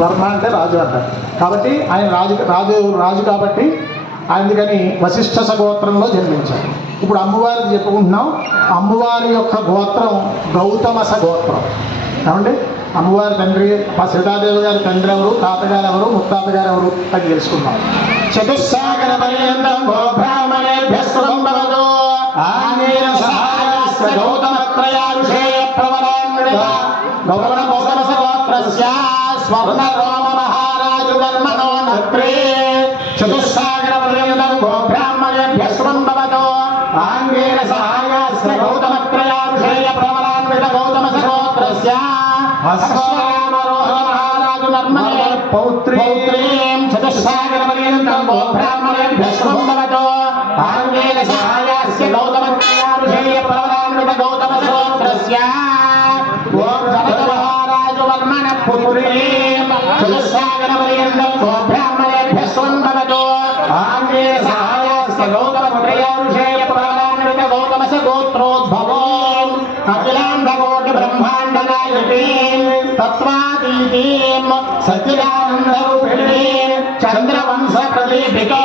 వర్మ అంటే రాజు అంటారు. కాబట్టి ఆయన రాజు కాబట్టి అందుకని వశిష్ఠ సగోత్రంలో జన్మించారు. ఇప్పుడు అమ్మవారికి చెప్పుకుంటున్నాం. అమ్మవారి యొక్క గోత్రం గౌతమస గోత్రం. ఏమండి, అమ్మవారి తండ్రి మా సీతాదేవి గారి తండ్రి ఎవరు, తాతగారు ఎవరు, ముత్తాతగారు ఎవరు అది తెలుసుకున్నాం. చతుస్సాగర పర్యంతం గోబ్రాహ్మణేభ్యః శుభం భవతు. ఆంగేన సహాయస్య గౌతమత్రయారుషేయ ప్రవరాన్విత గౌతమస గోత్రస్య స్వర్ణ రోమ మహారాజు వర్మణో నత్రే. చతుస్సాగర పర్యంతం గోబ్రాహ్మణేభ్యః శుభం భవతు. ఆంగేన సహాయస్య గౌతమత్రయారుషేయ ప్రవరాన్విత గౌతమస గోత్రస్య మహారాజు నర్మణే పౌత్రీం చతుస్సాగర పర్యంతం గోబ్రాహ్మణేభ్యః శుభం భవతు. ఆంగేన సహాయస్య గౌతమత్రయారుషేయ ప్రవరాన్విత గౌతమస గోత్రస్య మహారాజు వర్మణ పుత్రీం చతుస్సాగర పర్యంతం గోబ్రాహ్మణేభ్యః శుభం భవతు. ఆంగేన సహాయస్య గౌతమత్రయారుషేయ ప్రవరాన్విత గౌతమస గోత్రోద్భవం అఖిలాండకోటి బ్రహ్మాండ నాయకీం తత్వాతీతీం సచ్చిదానందరూపిణీం చంద్రవంశ ప్రదీపికా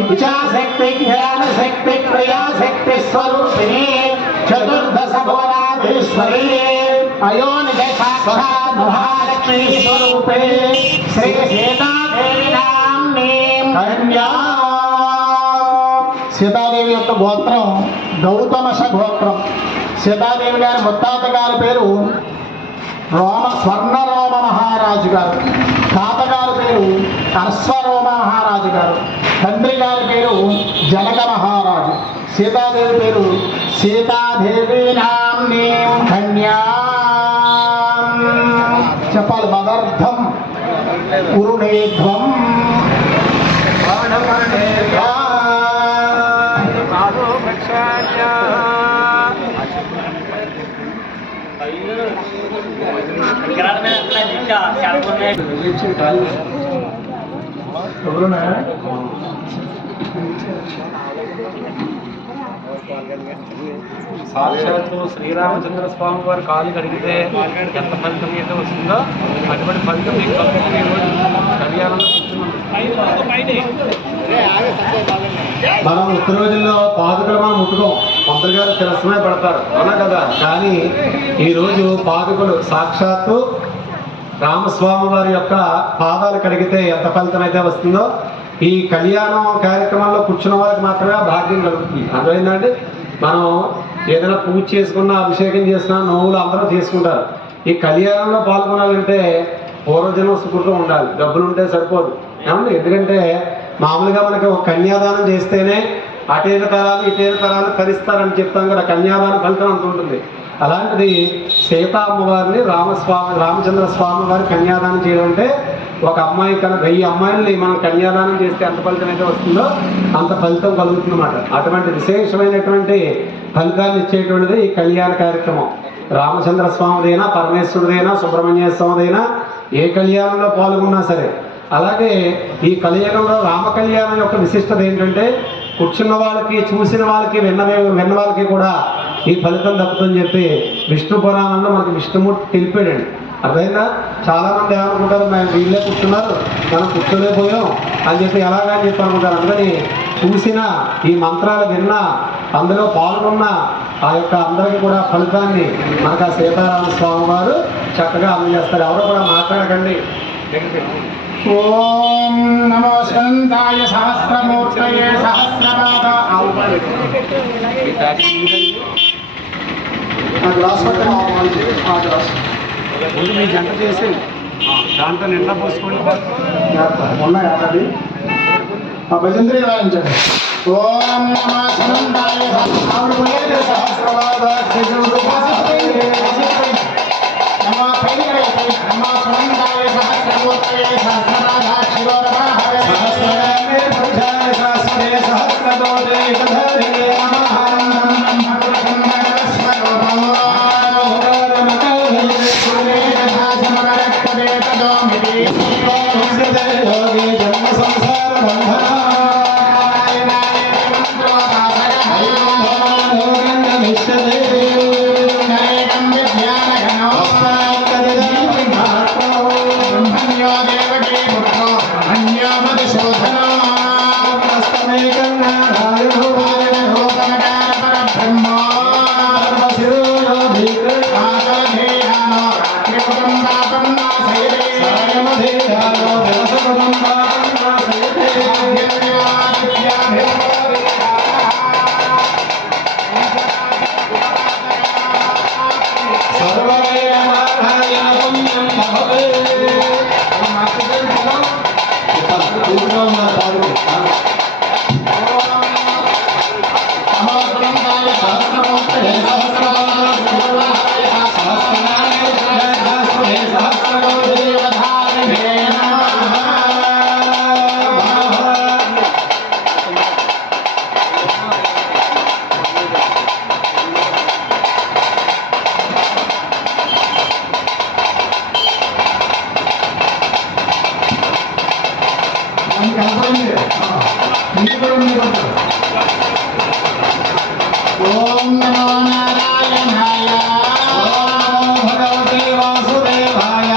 ఇచ్ఛాశక్తి జ్ఞానశక్తి క్రియాశక్తి స్వరూపిణీ చతుర్దశ భువనాధీశ్వరీ అయోనిజ సాక్షాత్ మహాలక్ష్మీ స్వరూపే శ్రీ సీతాదేవి నామ్నీం కన్యా. సీతాదేవి యొక్క గోత్రం గౌతమస గోత్రం. సీతాదేవి గారి ముత్తాత గారి పేరు స్వర్ణరోమ మహారాజు గారు, తాతగారి పేరు అశ్వరోమ మహారాజు గారు, తండ్రి గారి పేరు జనక మహారాజు. సీతాదేవి పేరు సీతాదేవి నామ్నీం కన్యా. చెప్పాలి. మదర్థం కురుణేధ్వం సాక్షాత్తు శ్రీరామచంద్ర స్వామి వారి కాలు కడిగితే ఎంత ఫలితం అయితే వస్తుందో అటువంటి ఫలితం మీకు కలుగుతుంది. ఈరోజు కళ్యాణంలో మనం ఉత్తర రోజుల్లో పాదుకలు మనం ముట్టుకోం, మంత్రి గారు శిరస్సుమే పడతారు అవునా కదా. కానీ ఈరోజు పాదుకలు సాక్షాత్తు రామస్వామి వారి యొక్క పాదాలు కడిగితే ఎంత ఫలితం అయితే వస్తుందో ఈ కళ్యాణం కార్యక్రమంలో కూర్చున్న వారికి మాత్రమే భాగ్యం కలుగుతుంది. అర్థమైందండి. మనం ఏదైనా పూజ చేసుకున్నా, అభిషేకం చేసినా, నోవులు అందరూ చేసుకుంటారు. ఈ కళ్యాణంలో పాల్గొనాలంటే పూర్వజన్మ సుకృతం ఉండాలి, డబ్బులు ఉంటే సరిపోదు. ఏమండి, ఎందుకంటే మామూలుగా మనకి ఒక కన్యాదానం చేస్తేనే అటేరు తరాలు ఇటేరు తరాలు తరిస్తారని చెప్తాం కదా, కన్యాదాన ఫలితం అంత ఉంటుంది. అలాంటిది సీతా అమ్మవారిని రామచంద్ర స్వామి వారి కన్యాదానం చేయడం అంటే ఒక అమ్మాయి కన్నా 1000 అమ్మాయిల్ని మనం కన్యాదానం చేస్తే ఎంత ఫలితం అయితే వస్తుందో అంత ఫలితం కలుగుతుందన్నమాట. అటువంటి విశేషమైనటువంటి ఫలితాన్ని ఇచ్చేటువంటిది ఈ కళ్యాణ కార్యక్రమం. రామచంద్ర స్వామిదైనా, పరమేశ్వరుడైనా, సుబ్రహ్మణ్య స్వామిదైనా ఏ కళ్యాణంలో పాల్గొన్నా సరే. అలాగే ఈ కలియుగంలో రామ కళ్యాణం యొక్క విశిష్టత ఏంటంటే కూర్చున్న వాళ్ళకి, చూసిన వాళ్ళకి, విన్న వాళ్ళకి కూడా ఈ ఫలితం దక్కుతుందని చెప్పి విష్ణు పురాణంలో మనకి విష్ణుమూర్తి తెలిపాడండి. అర్థమైందా? చాలామంది ఏమనుకుంటారు, మేము వీళ్ళే కూర్చున్నారు మనం కూర్చోలేకపోయాం అని చెప్పి ఎలాగా అని చెప్పి అనుకుంటారు. అందుకని చూసిన ఈ మంత్రాలు విన్నా, అందులో పాల్గొన్న ఆ యొక్క అందరికీ కూడా ఫలితాన్ని మనకు ఆ సీతారామ స్వామి వారు చక్కగా అందజేస్తారు. ఎవరో కూడా మాట్లాడకండి. ఓం నమో శాంతాయ సహస్రమూర్తయే సహస్రపాద. ముందు మీ జంట చేసి దాంట్లో నిండా పోసుకోండి. ఉన్నాయా అది? భజంత్రి రాయించండి. ఓం నమో శాంతాయ సహస్రపాద నమో పైన నమో శాంతాయ సహస్రమూర్తయే సహస్రపాద శివోరమః సహస్రనామే పురుషాయ సహస్రే సహస్రదోషే కథరే నమః. బ్రహ్మణ్యోద ఓం నమో నారాయణాయ ఓం భగవతే వాసుదేవాయ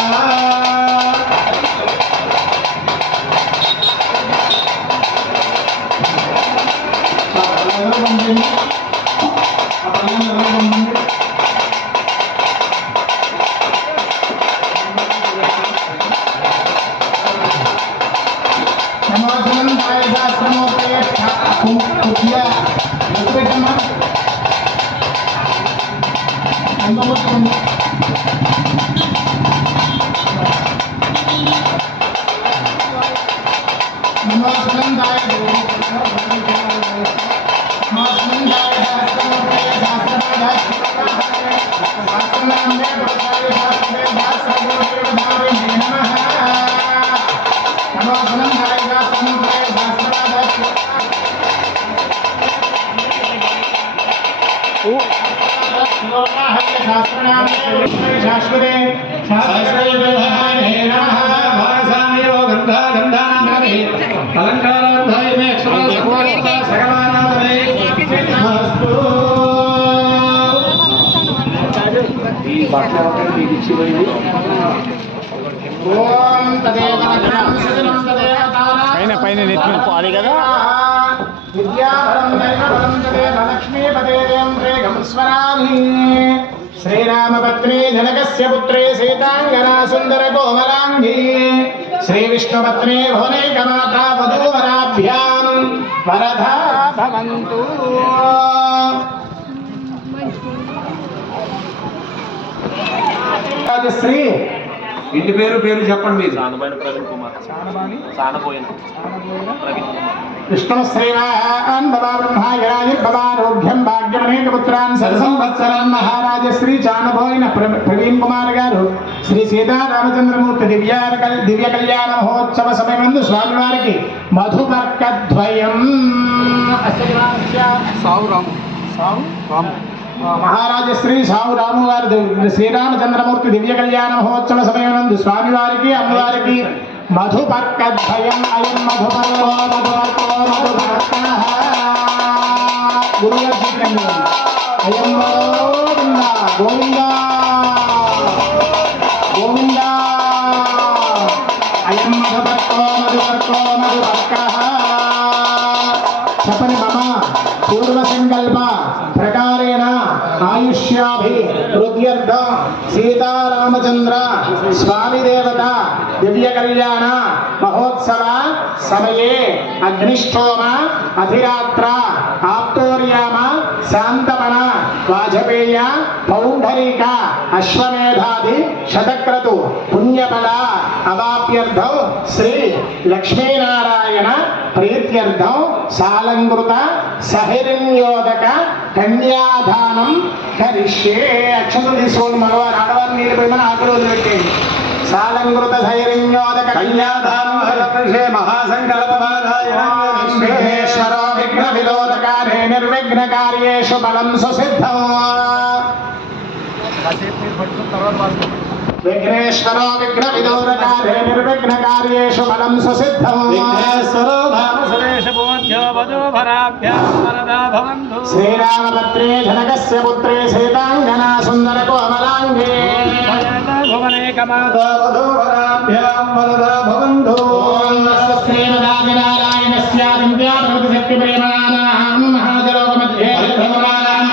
నమోసనందాయ శాస్త్రమోపయ కుట్య ఎదుపెట్టమ్మా అందముతుంది నమోసనందాయ నమోసనందాయ శాస్త్రమోపయ శాస్త్రపాద శాస్త్రనామే ప్రచారి శాస్త్రే శాస్త్రమోపయ ధారిణే నమః నమోసనందాయ శాస్త్రమోపయ శాస్త్రపాద శాశ్వతే శాస్త్రే నమః భాగసామియో గంధా గంధానామని అలంకారార్థాయ మే అక్షరార్థ సకలానామనే నమస్తు. ఈ బట్టలు ఒకటి మీకు ఇచ్చిపోయింది. ఓం తదేవ లక్ష్మం తదేవ తారా పైన నెత్తిన పాలి కదా విద్యాబలం దైవబలం తదేవ లక్ష్మీపదేవం ప్రేగం స్మరామి శ్రీరామపత్ని జనకస్య పుత్రే సీతాంగనా సుందర కోమలాంగి శ్రీవిష్ణుపత్ని భువనైకమాతా వధూవరాభ్యాం వరదా భవంతు. శ్రీ ఇంటి పేరు చెప్పండి మీరు. సానబోయిన ప్రవీణ్ కుమార్ సానబోయిన ప్రవీణ్ కుమార్ విష్ణు శ్రీవాన్ భవ బ్రహ్మాయరాజిర్భవారోగ్యం భాగ్యమనేక పుత్రాన్ సరసంవత్సరాన్ మహారాజ శ్రీ చానబోయిన ప్రవీణ్ కుమార్ గారు శ్రీ సీతారామచంద్రమూర్తి దివ్య కళ్యాణ మహోత్సవ సమయమందు స్వామివారికి మధుపర్కద్వయం మహారాజ శ్రీ సావు రాము గారు శ్రీరామచంద్రమూర్తి దివ్య కళ్యాణ మహోత్సవ సమయమందు స్వామివారికి అమ్మవారికి మధుపర్కద్వయం అయం మధుపర్కో మధుపర్కో మధుపర్కః గురుగారు అయం గోవింద గోవింద గోవింద అయం మధుపర్కో మధుపర్కో మధుపర్కః చెప్పని మమ పూర్వ సంకల్ప ప్రకారేణ ఆయుష్యాభి హృద్యర్థ సీతారామచంద్ర స్వామి దేవత దివ్య కళ్యాణ మహోత్సవ సమయే అగ్నిష్టోమ అధిరాత్ర ఆప్తోర్యామ శాంతమన వాజపేయ పౌండరీక అశ్వమేధాది శతక్రతు పుణ్యఫల అవాప్యర్థం శ్రీ లక్ష్మీనారాయణ ప్రీత్యర్థం సాలంకృత సహిరణ్యోదక కన్యాదానం కరిష్యే. అక్షతలు తీసుకోండి మగవారు ఆడవారు నీళ్ళు పోయి ఆకులు వదిలిపెట్టేయండి. సాలంకృత సైరణ్యోదక కన్యాదానం విఘ్నేశ్వరో విఘ్న విలోదకారే నిర్విఘ్న కార్యేషు బలం సుసిద్ధం. విఘ్నేశ్వరో విఘ్న విలోదకారే నిర్విఘ్న కార్యేషు బలం సుసిద్ధం. విఘ్నేశ్వరో శ్రీరామపత్రే జనకస్య పుత్రే సీతాంగనా సుందర కోమలాంగే వధూవరాభ్యాం వరదా భవంతు. శ్రీమదాదినారాయణస్యాదివ్యాశక్తి ప్రేమానాం మహాజలోకమధ్యే బ్రహ్మాండానాం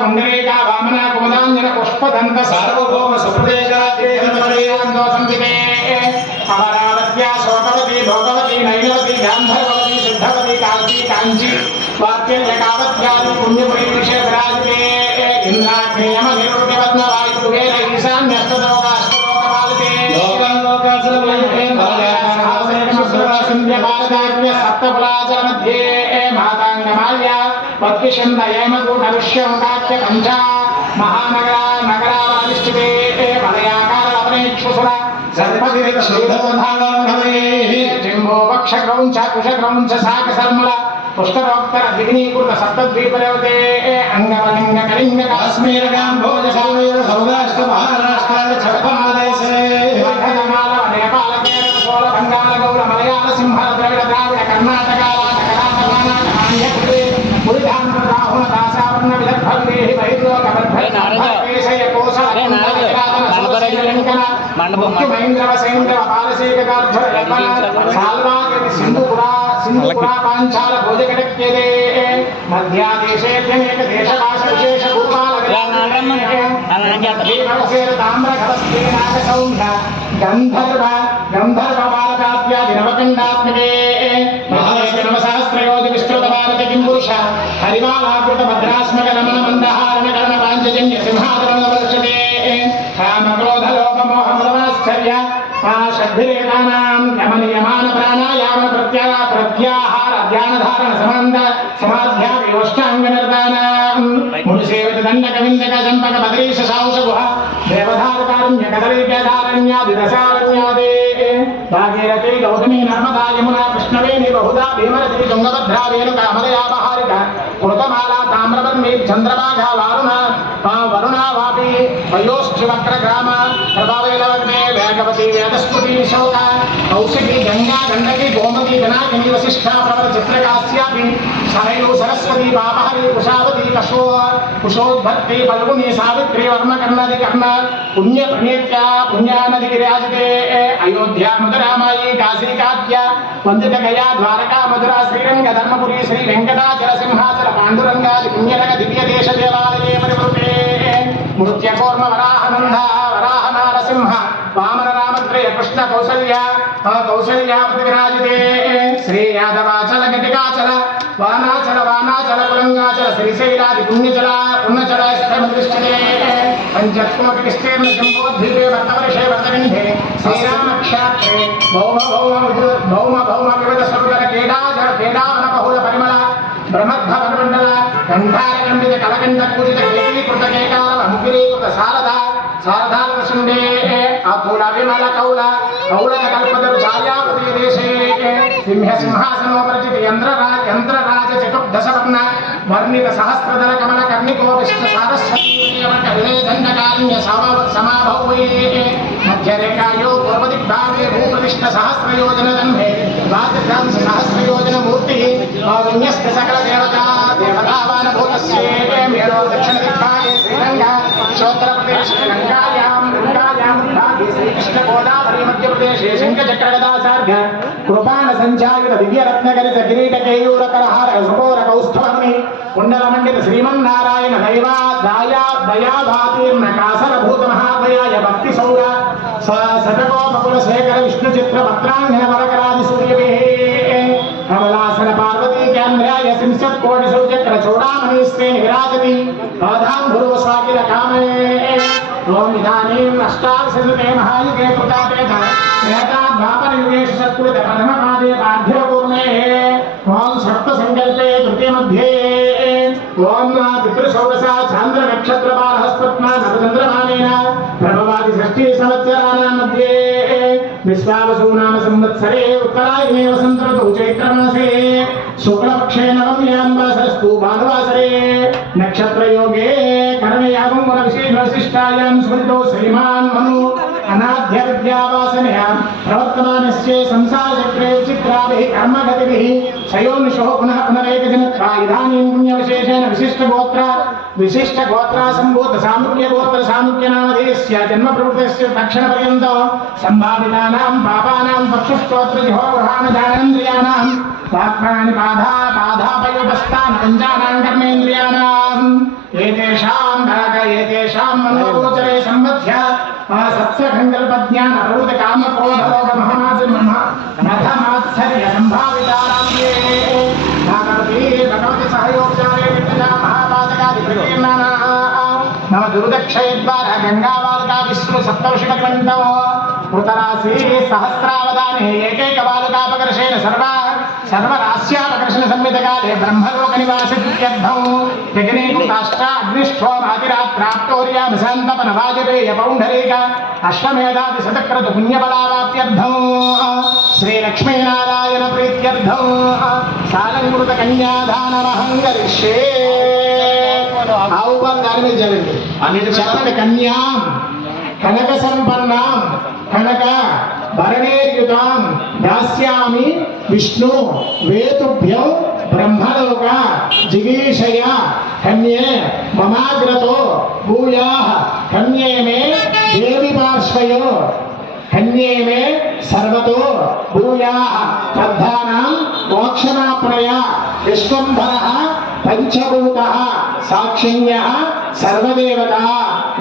పుండరీక వామన కుమదాంజన పుష్పదంత సార్వభౌమ సుప్రదేశాంతో సంవితే అమరావత్య శోకవతి భోగవతి నైనవతి గాంధర్వవతి సిద్ధవతి కాంచీ కాంచీ వాక్యకావత్యాది పుణ్యపురీ విషయ విరాజితే ఇంద్రాగ్నేయమ నిరుపవర్ణ వాయువేల ఈశాన్యష్టలోక అష్టలోక పాలితే సప్తపులాచల మధ్యే మాతాంగమాల్య వద్విషందయేమూఢవిష్యం కాత్య పంచ మహానగర నగరావధిష్ఠితే వలయాకారవనేక్షుసుర జింబో వక్షక్రౌంచ కుశక్రౌంచ శాకశర్మల పుష్కరోక్తర దిగ్నీకృత సప్తద్వీపదేవతే అంగవలింగ కళింగ కాశ్మీర గాంభోజ సౌర సౌరాష్ట్ర మహారాష్ట్ర ఛత్తమాదేశే మగధమాల నేపాల కేరళ సోళ బంగాళ గౌడ మలయాళ సింహళ ద్రవిడ ద్రావిడ కర్ణాటక మురిధాంధ్ర రాహుణ దాసావర్ణ విదర్భ విదేహి బహిర్లోక బద్భేశయ కోసల మహేంద్రవ సైంద్రవ పాలశేఖరాధ్వర సాల్వాగతి సింధుపురా పాంచాల భోజకటక్యదే మధ్యాదేశేభ్యనేక దేశకాశ విశేష భూపాల తామ్రఘటస్థేనాగసౌంఢ గంధర్వ బాలకాప్యాది నవకండాత్మకే నవసహస్రయోజ విస్తృత భారత కింపురుష హరివాలాకృత భద్రాస్మక నమన మందహారణ కరణ పాంచజన్య సింహాదరణ వర్షతే కామక్రోధ లోభ మోహ మదమాశ్చర్య షడ్భిరేతానాం యమనియమాన ప్రాణాయామ ప్రత్యాహార ధ్యానధారణ సమాధ్యాపి ఓష్టాంగ నిర్దానం మునిసేవిత దండక విందక చంపక బదరీశ శాంశ గుహ దేవధారకారుణ్య కదలీకేదారణ్యాది దశారణ్యాదే భాగీరథీ గౌతమీ నర్మదా యమునా కృష్ణవేణి బహుదా భీమరథీ తుంగభద్రా వేణుక అమదయాపహారిక కృతమాలా తామ్రవర్ణి చంద్రభాగా వరుణా వాపి వయోశ్చివక్ర గ్రామ ప్రభావేలవగ్నే వేగవతి వేదస్పతి శోక కౌశికి గంగా గండకి గోమతి గణాకిని వశిష్ఠా ప్రబల చిత్రకాశ్యాపి సరయు సరస్వతి పాపహరి కుశావతి కుశోద్భక్తి పల్గుని సావిత్రి వర్మ కర్ణది కర్ణ పుణ్య ప్రణీత్య పుణ్యానది గిరాజితే అయోధ్య మధురామాయి కాశీ కాత్య వందిత గయా ద్వారకా మధురా శ్రీరంగ ధర్మపురి శ్రీ వెంకటాచల సింహాచల పాండురంగాది పుణ్యనగ దివ్య దేశ దేవాలయే పరివృతే మృత్యకూర్మ వరాహనంద వరాహ నారసింహ వామన రామత్రయ కృష్ణ కౌసల్యాపతి విరాజితే శ్రీ యాదవాచల గటికాచల వానాచల కులంగాచల శ్రీశైలాది పుణ్యచల స్థలమదృశ్యతే పంచకోటి విస్తీర్ణ శంభోద్భీపే వర్తవర్షే వర్తగంధే శ్రీరామక్షేత్రే భౌమ వివిధ స్వరుగల కేడావన బహుళ పరిమళ బ్రహ్మధ్వరమండల గంధారకండిత కలకండ పూజిత కేకీకృత కేకాల ముగిరీకృత శారదాలృషుండే అతుల విమల కౌల కల్పతరు ఛాయాపతి దేశే సింహాసనోపరిచిత యంత్రరాజ చతుర్దశవర్ణ వర్ణిత సహస్రదల కమల కర్ణికోపిష్ట సారస్వతీదండకారణ్య సమాభౌవే మధ్యరేఖాయో పూర్వదిగ్భాగే భూప్రతిష్ఠ సహస్రయోజన దంభే వాద్యభ్రాంశ సహస్రయోజన మూర్తి విన్యస్త సకల దేవతావాన భూతస్యే మేరో దక్షిణ దిగ్భాగే శ్రీరంగ క్షోత్రప్రదేశే గంగాయాం భాగే శ్రీకృష్ణ గోదావరి మధ్యప్రదేశే శంఖచక్రగదాసార్ఘ కృపాణ సంచాయుత దివ్యరత్నగరిత కిరీట కేయూర కరహార సుకోర కౌస్థవని కుండల మండిత శ్రీమన్నారాయణ దయాభాతీర్ణ కాసర భూత మహాదయాయ భక్తి సౌర శతకోపకుల శేఖర విష్ణు చిత్ర భద్రాంగన వరకరాది సూర్యవే కమలాసన పార్వతీ కేంద్రాయ సింశత్ కోటి సౌచక్ర చూడామణి శ్రేణి విరాజతి పాదాంబురో స్వాకిల కామే ఓం ఇదానీం అష్టాదశతే మహాయుగే కృతాపేత త్రేతాద్వాపరయుగేషు సత్కృత ప్రథమపాదే పార్థ్యపూర్ణే ఓం సప్త సంకల్పే తృతీయ మధ్యే ఓం పితృషౌరస చాంద్ర నక్షత్ర బాలహస్పత్న నవచంద్రమానేన ప్రభవాది షష్ఠీ సంవత్సరాణాం మధ్యే విశ్వావసూనామ సంవత్సరే ఉత్తరాయణే వసంత ఋతౌ చైత్రమాసే శుక్లపక్షే నవమ్యాం వాసరస్తు భానువాసరే నక్షత్రయోగే కర్మయాగం వన విశిష్టాయాం స్మృతో శ్రీమాన్ మను అనాధ్య విద్యావాసనయా ప్రవర్తమానస్య సంసారచక్రే విచిత్రాభిః కర్మగతిభిః శయోనిషో పునః పునరేకజనత్వా ఇదానీం పుణ్యవిశేషేణ విశిష్టగోత్ర విశిష్ట గోత్రాసంభూత సాముఖ్య గోత్ర సాముఖ్య నామధేయస్య జన్మ ప్రవృత్తస్య తక్షణ పర్యంతం సంభావితానాం పాపానాం పక్షుస్తోత్ర జిహోగ్రహాణ జ్ఞానేంద్రియాణాం వాక్మాని పాదాపయోపస్థాన పంచానాం కర్మేంద్రియాణాం ఏతేషాం భాగ ఏతేషాం మనోగోచరే సంబధ్య సత్సంకల్ప జ్ఞాన ప్రవృత్తి కామ క్రోధ లోభ మధమాత్సర్య సంభావితానాం ఏ భగవతి సహయోగాలే నమ దుర్దక్షయ ద్వారా గంగావాలుకా విష్ణు సప్తర్షిక గ్రంథం మృతరాశి సహస్రావధానే ఏకైక వాలుకాపకర్షేణ సర్వరాశ్యాపకర్షణ సంహితకాలే బ్రహ్మలోక నివాసిత్యర్థం జగనేకు కాష్ట అగ్నిష్ఠోమాతిరాత్రాప్తోర్యామి శాంతపన వాజపేయ పౌండరీక అశ్వమేధాది శతక్రతు పుణ్యబలావాప్యర్థం శ్రీలక్ష్మీనారాయణ ప్రీత్యర్థం సాలంకృత కన్యాదానమహం కరిష్యే. ఆవుపాలు దాని మీద చల్లండి. అన్నిటి చెప్పండి. కన్యాం కనక సంపన్నాం కనక భరణేర్యుతాం దాస్యామి విష్ణు వేతుభ్యం బ్రహ్మలోక జిగీషయ కన్యే మమాగ్రతో భూయాః కన్యే మే దేవి పార్శ్వయో కన్యే మే సర్వతో భూయాః బద్ధానాం మోక్షమాప్నయ విశ్వంభరః పంచభూతః సాక్షిణ్యః సర్వదేవతా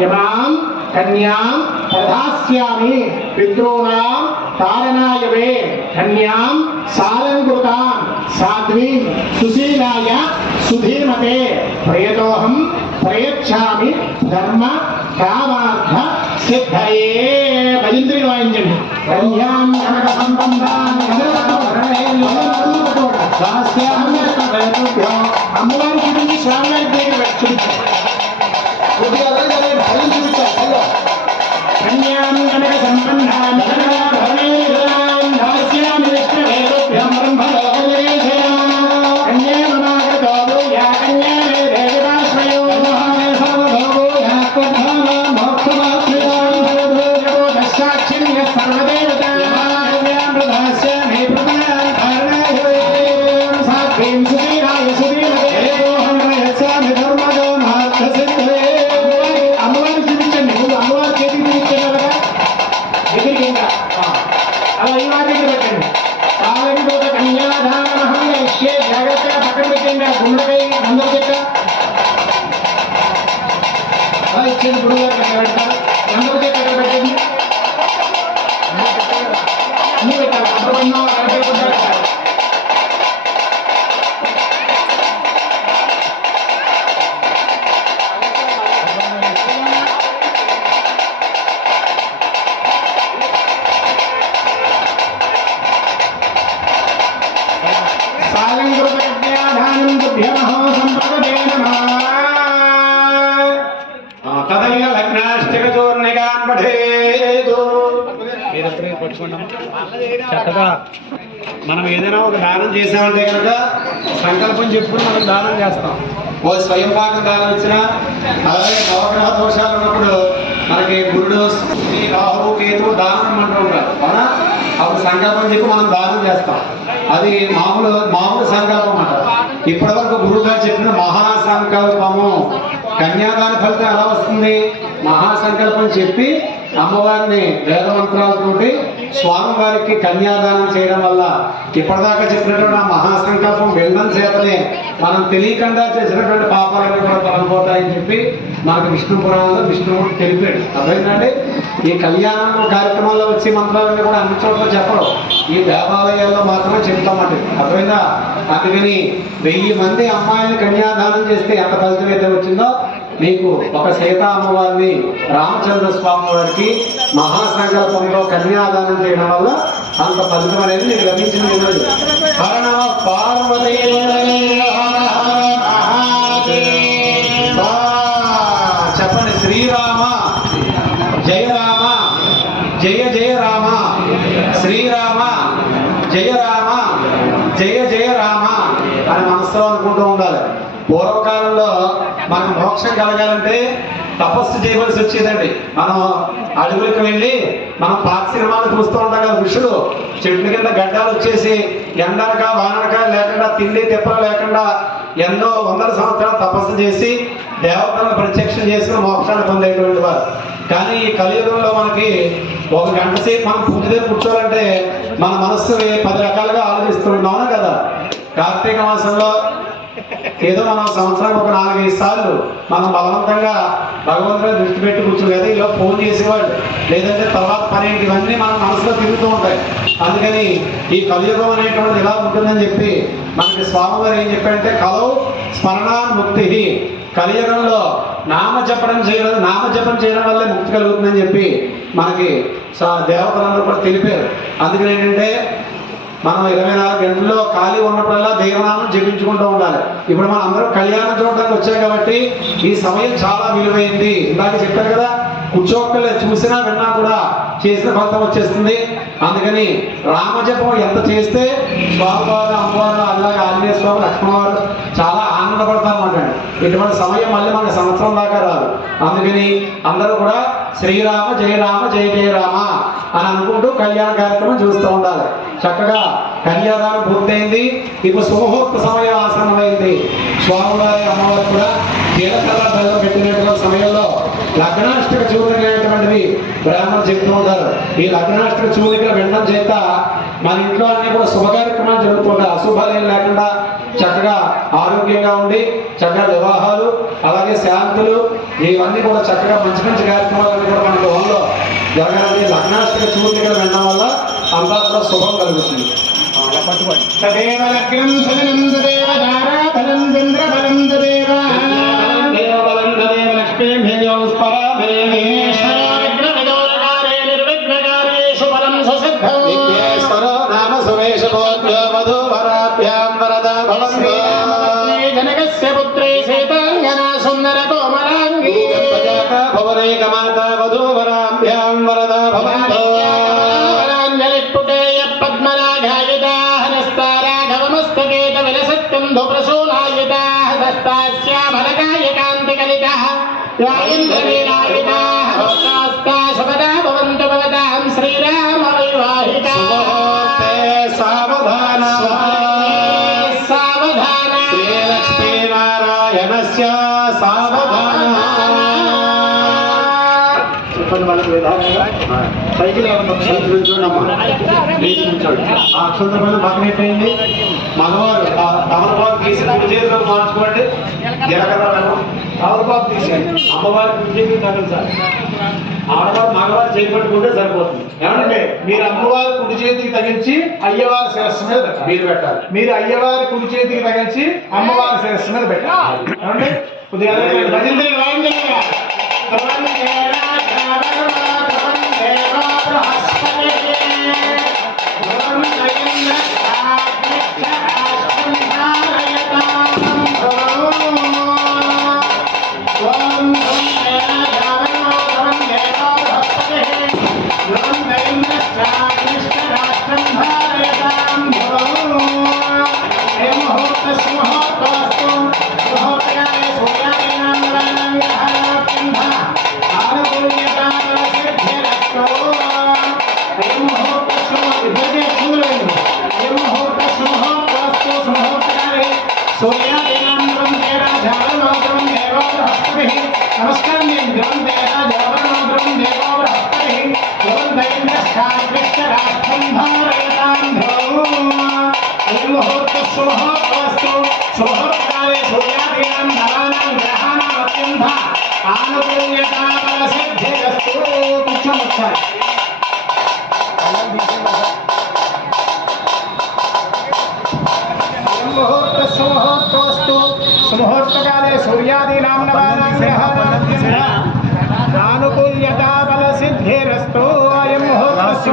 యమాం కన్యాం ప్రదాస్యామి పితॄణాం తారణాయ మే కన్యాం సాలంకృతాం సాధ్వీం సుశీలాయ సుధీమతే ప్రయతోహం ప్రయచ్ఛామి ధర్మ కామార్థ సిద్ధయే. భజంత్రిని వాయించండి. కన్యాం కనక సంబంధాం అమ్మవారి చూపించి స్వామివారి దగ్గర చూపించారు. కన్యాం కనక సంబంధాం దాస్యామి విష్ణువేతుభ్యం బ్రహ్మలోకజగీషయాం కన్యే మమాగతో భూయా కన్యే మే దేవి పార్శ్వయో సాక్షిణ్యః సర్వదేవతా ప్రదాస్యామి ప్రదాం సాధ్వీం సుధీరాయ సుధీమతే ప్రయచ్ఛామి ధర్మకామార్థ సిద్ధయే. అమ్మవారిని చూపించండి. ముందు అమ్మవారి చేతికి చూపించారు కదా దగ్గరికి ఇంకా అలా ఈ వారి దగ్గర పెట్టండి. కాలంతో కన్యాదానమహం కరిష్యే. జాగ్రత్తగా పక్కన పెట్టండి. ఆ గుండెకాయ అందరూ చెక్క అలా ఇచ్చేది గురువు గారు దగ్గర పెడతారు. అందరూ చెక్క అక్కడ పెట్టండి. అన్నీ పెట్టాలి. అప్పుడు తదైన లగ్నాష్టిక చూర్ణికాన్ పఠేదు. మీరందరూ పట్టుకున్నాం. చక్కగా మనం ఏదైనా ఒక దానం చేసామంటే కనుక సంకల్పం చెప్పుకుని మనం దానం చేస్తాం. ఓ స్వయం పాకం దానం ఇచ్చిన అలాగే నవగ్రహ దోషాలు ఉన్నప్పుడు మనకి గురుడు రాహువు కేతువు దానం అంటూ ఉంటారు అవునా. అప్పుడు సంకల్పం చెప్పి మనం దానం చేస్తాం. అది మామూలు సంకల్పం అన్నమాట. ఇప్పటి వరకు గురువు గారు చెప్పిన మహాసంకల్పము కన్యాదాన ఫలితం ఎలా వస్తుంది? మహాసంకల్పం చెప్పి అమ్మవారిని వేద మంత్రాలతోటి స్వామివారికి కన్యాదానం చేయడం వల్ల ఇప్పటిదాకా చెప్పినటువంటి ఆ మహాసంకల్పం వెళ్ళడం చేతనే మనం తెలియకుండా చేసినటువంటి పాపాలన్నీ కూడా తొలగిపోతాయని చెప్పి మనకు విష్ణు పురాణంలో విష్ణుమూర్తి తెలిపాడు. అర్థమైందండి. ఈ కళ్యాణం కార్యక్రమాల్లో వచ్చే మంత్రాలన్నీ కూడా అన్ని చోట్ల చెప్పడం, ఈ దేవాలయాల్లో మాత్రమే చెప్తామండి. అర్థమైందా? అందుకని 1000 మంది అమ్మాయిని కన్యాదానం చేస్తే ఎంత ఫలితం అయితే వచ్చిందో మీకు ఒక సీతా అమ్మవారిని రామచంద్ర స్వామి వారికి మహాసంకల్పంలో కన్యాదానం చేయడం వల్ల అంత ఫలితం అనేది మీకు లభించింది. ఈరోజు హర నమ పార్వతీ చెప్పండి. శ్రీరామ జయ రామ జయ జయ రామ, శ్రీరామ జయ రామ జయ జయ రామ అని మనసులో అనుకుంటూ ఉండాలి. పూర్వకాలంలో మనకు మోక్షం కలగాలంటే తపస్సు చేయవలసి వచ్చేదండి. మనం అడవులకు వెళ్ళి మనం పాత సినిమాలు చూస్తూ ఉంటాం కదా. ఋషులు చెట్ల కింద గడ్డాలు వచ్చేసి ఎండనక వాననక లేకుండా తిండి తిప్పలు లేకుండా ఎన్నో వందల సంవత్సరాలు తపస్సు చేసి దేవతలను ప్రత్యక్షం చేసుకుని మోక్షాన్ని పొందేటువంటి వారు. కానీ ఈ కలియుగంలో మనకి 1 గంట సేపు మనం పూజ దగ్గర కూర్చోవాలంటే మన మనస్సు 10 రకాలుగా ఆలోచిస్తున్నాం కదా. కార్తీక మాసంలో ఏదో మనం సంవత్సరానికి ఒక 4-5 సార్లు మనం బలవంతంగా భగవంతుడి దృష్టి పెట్టి కూర్చుని లేదా ఇలా ఫోన్ చేసేవాళ్ళు, లేదంటే తర్వాత పని ఇవన్నీ మన మనసులో తిరుగుతూ ఉంటాయి. అందుకని ఈ కలియుగం అనేటువంటిది ఎలా ఉంటుందని చెప్పి మనకి స్వామివారు ఏం చెప్పారంటే కలవు స్మరణాన్ముక్తి, కలియుగంలో నామజపం చేయడం వల్లే ముక్తి కలుగుతుందని చెప్పి మనకి దేవతలందరూ కూడా తెలిపారు. అందుకని ఏంటంటే మనం 24 గంటల్లో ఖాళీ ఉన్నప్పుడల్లా దైవనామం జపించుకుంటూ ఉండాలి. ఇప్పుడు మనం అందరూ కళ్యాణం చూడడానికి వచ్చాం కాబట్టి ఈ సమయం చాలా విలువైంది. ఇందాక చెప్పారు కదా, కూర్చోక్కలే చూసినా విన్నా కూడా చేసిన ఫలితం వచ్చేస్తుంది. అందుకని రామజపం ఎంత చేస్తే స్వామివారు, అమ్మవారు, అలాగే ఆంజనేయ స్వామి, లక్ష్మణ వారు చాలా ఆనందపడతారు అన్నమాట. ఇటువంటి సమయం మళ్ళీ మనకి సంవత్సరం దాకా రాదు. అందుకని అందరూ కూడా శ్రీరామ జయ రామ జయ జయ రామ అని అనుకుంటూ కళ్యాణ కార్యక్రమం చూస్తూ ఉండాలి. చక్కగా కళ్యాణాలు పూర్తయింది. ఇప్పుడు శుభముహూర్త సమయం ఆసన్నమైంది. స్వామివారి అమ్మవారు కూడా జీలకర్ర బెల్లం పెట్టినటువంటి సమయంలో లగ్నాష్టక చూడగలిగినటువంటివి బ్రాహ్మణులు చెప్తూ ఉంటారు. ఈ లగ్నాష్టక చూడగల వినడం చేత మన ఇంట్లో అన్ని కూడా శుభ కార్యక్రమాలు జరుగుతుంటాయి. అశుభాలు లేకుండా చక్కగా ఆరోగ్యంగా ఉండి చక్కగా వివాహాలు, అలాగే శాంతులు, ఇవన్నీ కూడా చక్కగా మంచి మంచి కార్యక్రమాలన్నీ కూడా మనకి హోంలో జరగాలని లగ్నాష్టక చూడగల వినడం వల్ల అంతా కూడా శుభం కలుగుతుంది. తదేవ లగ్నం సదనం తదేవ ధారాబలం చంద్రబలం తదేవ దేవబలం తదేవ లక్ష్మీభ్యో స్పరాభే నిర్విఘ్నకార్యేషు బలం సుసిద్ధం విఘ్నేశ్వరో నామ సువేశభోజ్యో వధూవరాభ్యాం వరదా భవంతు జనకస్య పుత్రే సీతాంగనా సుందర కోమలాంగీ భవనేకమాత వధూవరాభ్యాం వరదా భవంతు శ్రీరామ వైవాహిక సావధాన సావధాన శ్రీలక్ష్మీనారాయణస్య సావధాన. చెప్పండి వాళ్ళకి విధానంగా సైకిల్ అక్షంతమైన పక్కన పెట్టండి. మగవారు తమలపాకు తీసి కుడి చేతిలో మార్చుకోండి. జీలకర్ర బెల్లం తమలపాకు తీసేయండి. అమ్మవారికి కుడి చేతికి తగలుతారు. ఆడవారు మగవారు చేపట్టుకుంటే సరిపోతుంది. ఏమంటే మీరు అమ్మవారి కుడి చేతికి తగిలించి అయ్యవారి శిరస్సు మీద మీరు పెట్టాలి. మీరు అయ్యవారి కుడి చేతికి తగిలించి అమ్మవారి శిరస్సు మీద పెట్టాలి. ఏమంటే కొద్దిగా ముహూర్తకాలే సూర్యాదీనాం నవానాం ఆనుకూల్యతా బల సిద్ధిరస్తు. అయం ముహూర్తస్తు.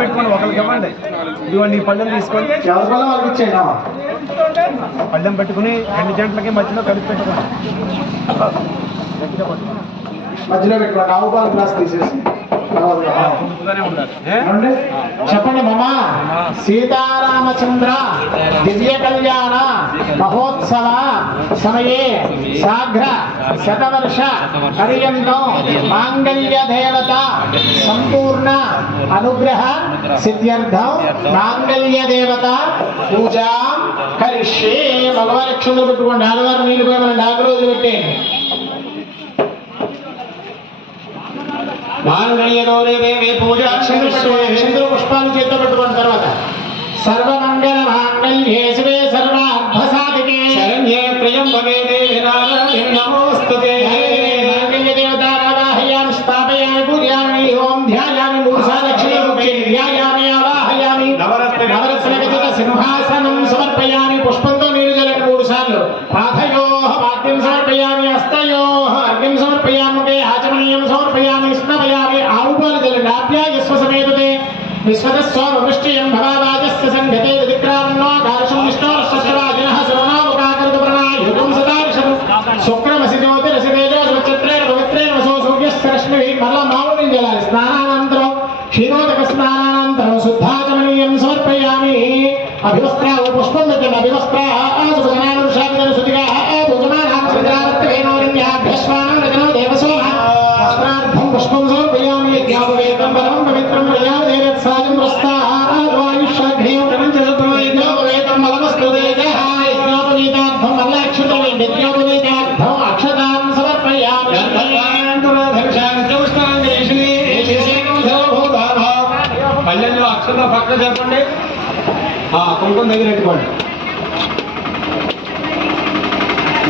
పెట్టుకోండి, ఒకరికి ఇవ్వండి. ఇదిగోండి ఈ పళ్ళెం తీసుకోండి. ఎవరి బలం వాళ్ళకి ఇచ్చేయండి. పళ్ళెం పెట్టుకుని 2 జంటలకి మధ్యలో కలిపి పెట్టుకోండి. మధ్యలో పెట్టుకోండి. ఆవు పాలు గ్లాస్ తీసేసి ఉండాలి. చెప్పండి మామా. సీతారామ శ్రీరామచంద్ర దివ్య కళ్యాణ మహోత్సవ సమయే సాఘ్ర శతవర్ష పర్యంతం మాంగళ్య దేవత సంపూర్ణ అనుగ్రహ సిద్ధ్యర్థం మాంగళ్య దేవత పూజా కరిష్యే. మగవారి లక్ష్యంలో పెట్టుకోండి, ఆడవారు నీళ్ళు పోయి మన డాకు రోజు పెట్టేయండి. మాంగళ్యదోరే దేవి పూజ అక్షంతలు పుష్పాలు చేతితో పెట్టుకున్న తర్వాత సర్వమంగళ మాంగళ్యే శివే సర్వార్థ సాధికే శరణ్యే త్రయంబకే దేవి నారాయణి నమోస్తుతే. మాంగళ్య దేవతారావాహయామి స్థాపయామి పూజయామి ఓం ధ్యాయామి మూసాలక్ష్మీ ధ్యాయామి ఆవాహయామి నవరత్నగత సింహాసనం సమర్పయామి. పుష్పంతో నీరు జలండి 3 సార్లు. పాదయోః వాక్యం సమర్పయామి, హస్తయోః అగ్నిం సమర్పయామి, ఆచమనీయం సమర్పయామి, స్నాపయామి. ఆవుపాలు జలండి. ఆప్యాయస్వ సమేతతే విశ్వతస్వృష్టియం భవావాజస్య సంగతే దిక్రామన్నో కాశం విష్ణోర్షవాజినః శరణాముకాకృత ప్రణాయుగం సదార్శం శుక్రమసి జ్యోతిరసి తేజోశ్చత్రేణ పవిత్రేణ వసో సూర్యస్య రశ్మిభిః. మరలా మామూలు జలాలి. స్నానానంతరం క్షీరోదక స్నానానంతరం శుద్ధాచమనీయం సమర్పయామి. అభివస్త్రా పుష్పం పెట్టండి. అభివస్త్రా సుజనానుషాభిధన శుద్ధిగా పూజమానాభ్యస్వానం రజనో దేవసోమ వస్త్రార్థం పుష్పం సమర్పయామి. యజ్ఞోపవేతం పరమం పవిత్రం ప్రజాదేవత్సాయం ప్రస్థాయుష్యాఘ్రేయం యజ్ఞోపవేతం బలమస్తుదేజః. యజ్ఞోపవేతార్థం మల్లాక్షతం యజ్ఞోపవేతార్థం అక్షతాం సమర్పయామి. పల్లెల్లో అక్షంతో పక్కన చెప్పండి, కుంకుమ దగ్గర పెట్టుకోండి.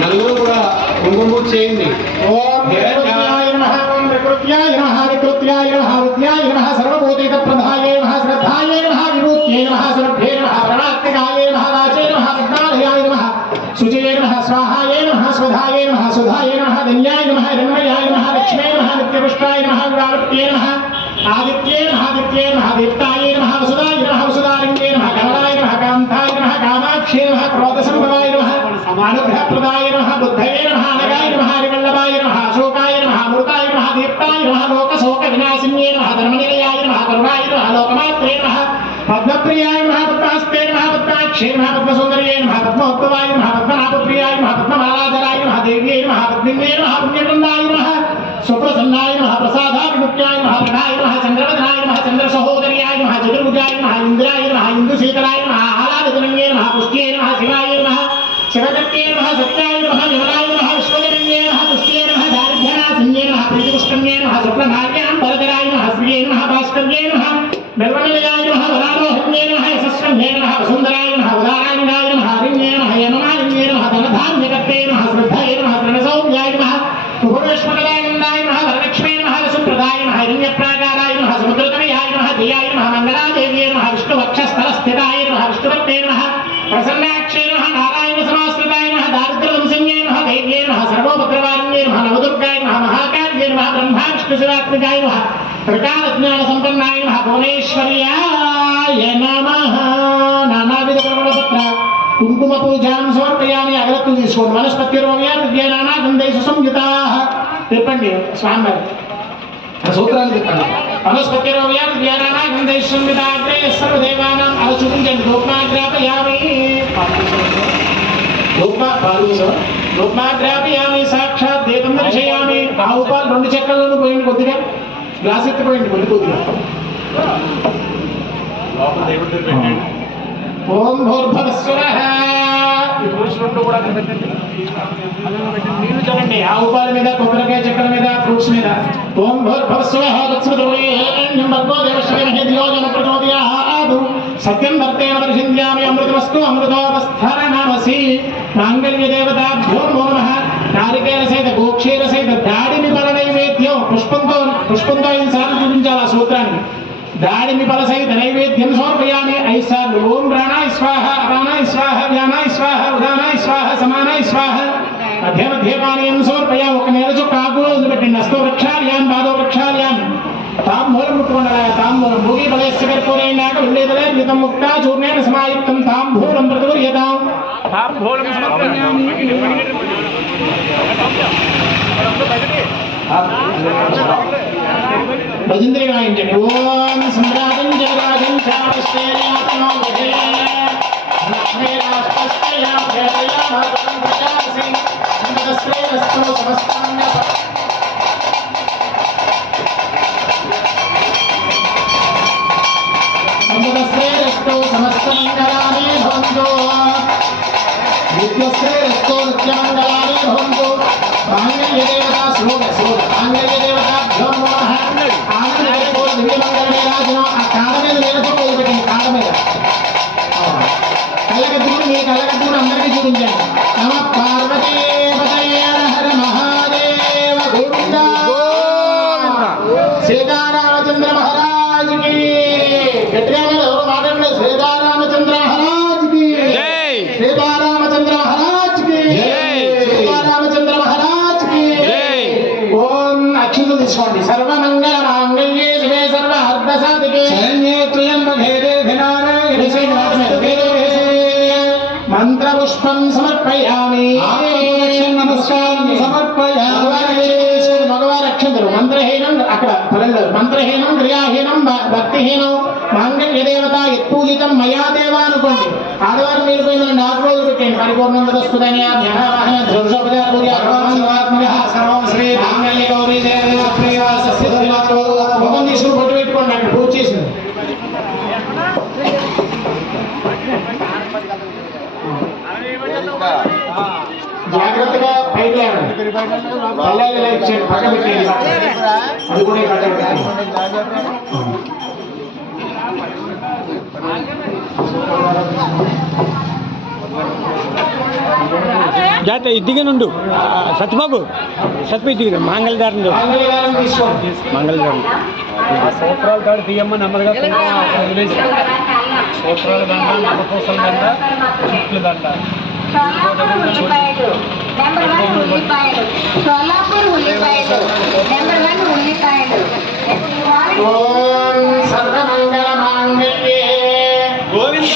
నలుగురు కూడా కుంకుమ పూజ చేయండి. ఓం వికృత్యాయ నమః, ఓం వికృత్యాయ నమః, వికృత్యాయ నమః, విద్యాయ నమః, సర్వభూతేత ప్రధాయ నమః, శ్రద్ధాయ నమః, విభూత్యై నమః, సర్వభ్యే నమః, ప్రణాత్తికాయ నమః, వాచే నమః, విఘ్నాలయాయ నమః, శుచయే నమః, స్వాహాయ నమః, స్వధాయ నమః, సుధాయ నమః, ధన్యాయ నమః, హిరణ్మయాయ నమః, లక్ష్మే నమః, నిత్యపుష్టాయ నమః, విరావృత్యే నమః, ఆదిత్యే నమః, ఆదిత్యే నమః, దీప్తాయ నమః, వసుదాయ నమః, వసుదారంగే నమః, కమలాయ నమః, కాంతాయ నమః, కామాక్షే నమః, క్రోధసంభవాయ నమః, అనుగ్రహప్రదాయ నమః, బుద్ధయే నమః, అనగాయ నమః, హరివల్లభాయ నమః, అశోకాయ నమః, అమృతాయ నమః, దీప్తాయ నమః, లోకశోక వినాశిన్యే నమః, ధర్మనిలయాయ నమః, కరుణాయ నమః, లోకమాత్రే నమః, పద్మప్రియాయ నమః, పద్మాస్తే నమః, పద్మాక్షే నమః, పద్మసుందర్యే నమః, పద్మోత్తమాయ నమః, పద్మనాభప్రియాయ నమః, పద్మమాలాధరాయ నమః, దేవ్యే నమః, పద్మిన్యే నమః, పుణ్యకుందాయ నమః, సుప్రసన్నాయ నమః, ప్రసాదాభిముఖ్యాయ నమః, ప్రణాయ నమః, చంద్రవదనాయ నమః, చంద్రసహోదర్యాయ నమః, చతుర్భుజాయ నమః, ఇంద్రాయ నమః, ఇందుశీతలాయ నమః, ఆహ్లాదజనన్యే నమః, పుష్ట్యే నమః, శివాయ నమః, శివదత్తే నమః, సత్యాయ నమః, విమలాయ నమః, విశ్వజనన్యే నమః, తుష్ట్యే నమః, దారిద్ర్యనాశన్యే నమః, ప్రీతిపుష్కన్యే నమః, శుక్లభార్యాం భరతరాయ నమః, శ్రీయే నమః, భాస్కర్యే నమః, బల్వనిలయాయ నమః, వరారోహణ్యే నమః, యశస్వన్యే నమః, వసుందరాయ నమః, ఉదారాయణాయ నమః, హరిణ్యే నమః, యమమాలిన్యే నమః, ధనధాన్యకర్తే నమః, శ్రద్ధయే నమః, రణసౌమ్యాయ నమః, ఉపవేష్మకదానందాయ నమః, వరలక్ష్మే నమః, వసుప్రదాయ నమః, హిరణ్యప్రాకారాయ నమః, సముద్రతనయాయ నమః, దియాయ నమః, మంగళాదేవ్యే నమః, విష్ణువక్షస్థలస్థితాయ నమః, విష్ణుభక్తే నమః, ప్రసన్నాక్షే నమః, నారాయణ సమాశ్రితాయ నమః, దారిద్ర్యవంశన్యే నమః, దేవ్యే నమః, సర్వోపద్రవారిణ్యే నమః, నవదుర్గాయ నమః, మహాకార్యే నమః, బ్రహ్మా విష్ణు శివాత్మికాయ నమః, త్రికాలజ్ఞాన సంపన్నాయ నమః, భువనేశ్వర్యాయ నమః. నానావిధ ప్రవణపత్ర కుంకుమ పూజాం సమర్పయామి. అగరత్తులు తీసుకోండి. వనస్పతిర్వవ్యా విద్యానానా గంధై సుసంయుతాః. చెప్పండి స్వామివారి సూత్రాలు చెప్పండి. వనస్పతిర్వవ్యా విద్యానానా గంధై సుసంయుతాగ్రే సర్వదేవానాం. అలా చూపించండి. రూపాగ్రాపయామి, రూపాగ్రాపయామి, సాక్షాత్ దీపం దర్శయామి. ఆవు పాలు 2 చెక్కల్లోనూ పోయింది, కొద్దిగా గ్లాస్ ఎత్తిపోయింది మళ్ళీ కొద్దిగా. ఓం భూర్భువస్సువః. ఈ పురుషులు కూడా నీళ్లు చల్లండి. ఆవు పాల మీద, కొబ్బరికాయ చెక్కల మీద, ఫ్రూట్స్ మీద. ఓం భూర్భువస్సువః తత్సవితుర్వరేణ్యం భర్గో దేవస్య ధియో యో నః ప్రచోదయాత్. సత్యం వర్తేన పరిషింధ్యామి అమృతమస్తు అమృతోపస్థానమసి. మాంగళ్య దేవతాభ్యో నమో నమః. నారికేల సహిత గోక్షీర సహిత దాడిమి ఫల నైవేద్యం. పుష్పంతో 5 సార్లు చూపించాలి ఆ సూత్రాన్ని. దాడిమి ఫల సహిత నైవేద్యం సమర్పయామి 5 సార్లు. ఓం ప్రాణాయ స్వాహ, అపానాయ స్వాహ, వ్యానాయ స్వాహ, ఉదానాయ స్వాహ, సమానాయ స్వాహ. మధ్య మధ్య పానీయం సమర్పయామి. 1 నేల చుక్క ఆకు వదిలిపెట్టండి. హస్తో వృక్షాల్యాం, పాదో వృక్షాల్యాం. తాంబూలం ముట్టుకున్నారా? తాంబూలం భూగి బలస్య కర్పూరేణాక విల్లేదలే యుతం ముక్తా చూర్ణేన సమాయుక్తం తాంబూలం ప్రతిపర్యతాం. తాంబూలం సమర్పయామి. భజంత్రి గాయించండి. ఓం సంరాజం జగరాజం చావశ్రేయాత్మో సంపదశ్రేయస్తో సమస్తమంగళాని భవంతు నిత్యశ్రేయస్తో నిత్యమంగళాని భవంతు మాంగళ్యదేవతా శ్లోక మాంగళ్యదేవతాభ్యో నమః ఆనందదేవో దివ్యమంగళరాజనం ఆ కాళ్ళ మీద నేలతో మొదలుపెట్టింది కాళ్ళ మీద కళ్ళగద్దుకుని మీ కళ్ళగద్దుకుని అందరికీ చూపించండి నమ పార్వతీపతయే హర మహాదేవ గోవింద సీతారామచంద్ర మహారాజ్ కి గట్టిగా ఎవరు మాట్లాడలేదు సీతారామచంద్ర మహారాజ్ కి సీతారామచంద్ర మహారాజ్ కి సీతారామచంద్ర మహారాజ్ కి ఓం అచ్యుత తీసుకోండి సర్వమంగళ మాంగళ్యే శివే సర్వ అర్ధ సాధికే శరణ్యే త్ర్యంబకే దేవి నారాయణి మంత్రపుష్పం సమర్పయామి నమస్కారం సమర్పయామి మగవారి అక్షంతలు మంత్రహీనం అక్కడ ఫలంలో మంత్రహీనం క్రియాహీనం భక్తిహీనం మాంగళ్య దేవత యత్పూజితం మయా దేవ అనుకోండి ఆడవారు మీరు పోయి మనం 4 రోజులు పెట్టండి పరిపూర్ణం వదస్తుదని ముఖం తీసుకుని పొట్టు పెట్టుకోండి అక్కడ పూజ చేసింది జాగ్రత్తగా పైకి లేవండి పల్లెలు ఇలా ఇచ్చేయండి పక్క పెట్టేయండి అది కూడా ఇక్కడ పెట్టండి జాగ్రత్త ఇదిగానుండు సత్యబాబు ఇదిగా మంగళదారం మంగళవారం తీసుకోండి మంగళదారం సూత్రాల కాడు తీయమ్మ నెమ్మదిగా వదిలేసి సూత్రాల దండ నవపూసల దండ చుట్లు దండ ఉల్లిపాయలు నెంబర్ 1 ఉల్లిపాయలు సోలాపూర్ ఉల్లిపాయలు నెంబర్ 1 ఉల్లిపాయలు ఓం సర్వమంగళ మాంగళ్యే గోవింద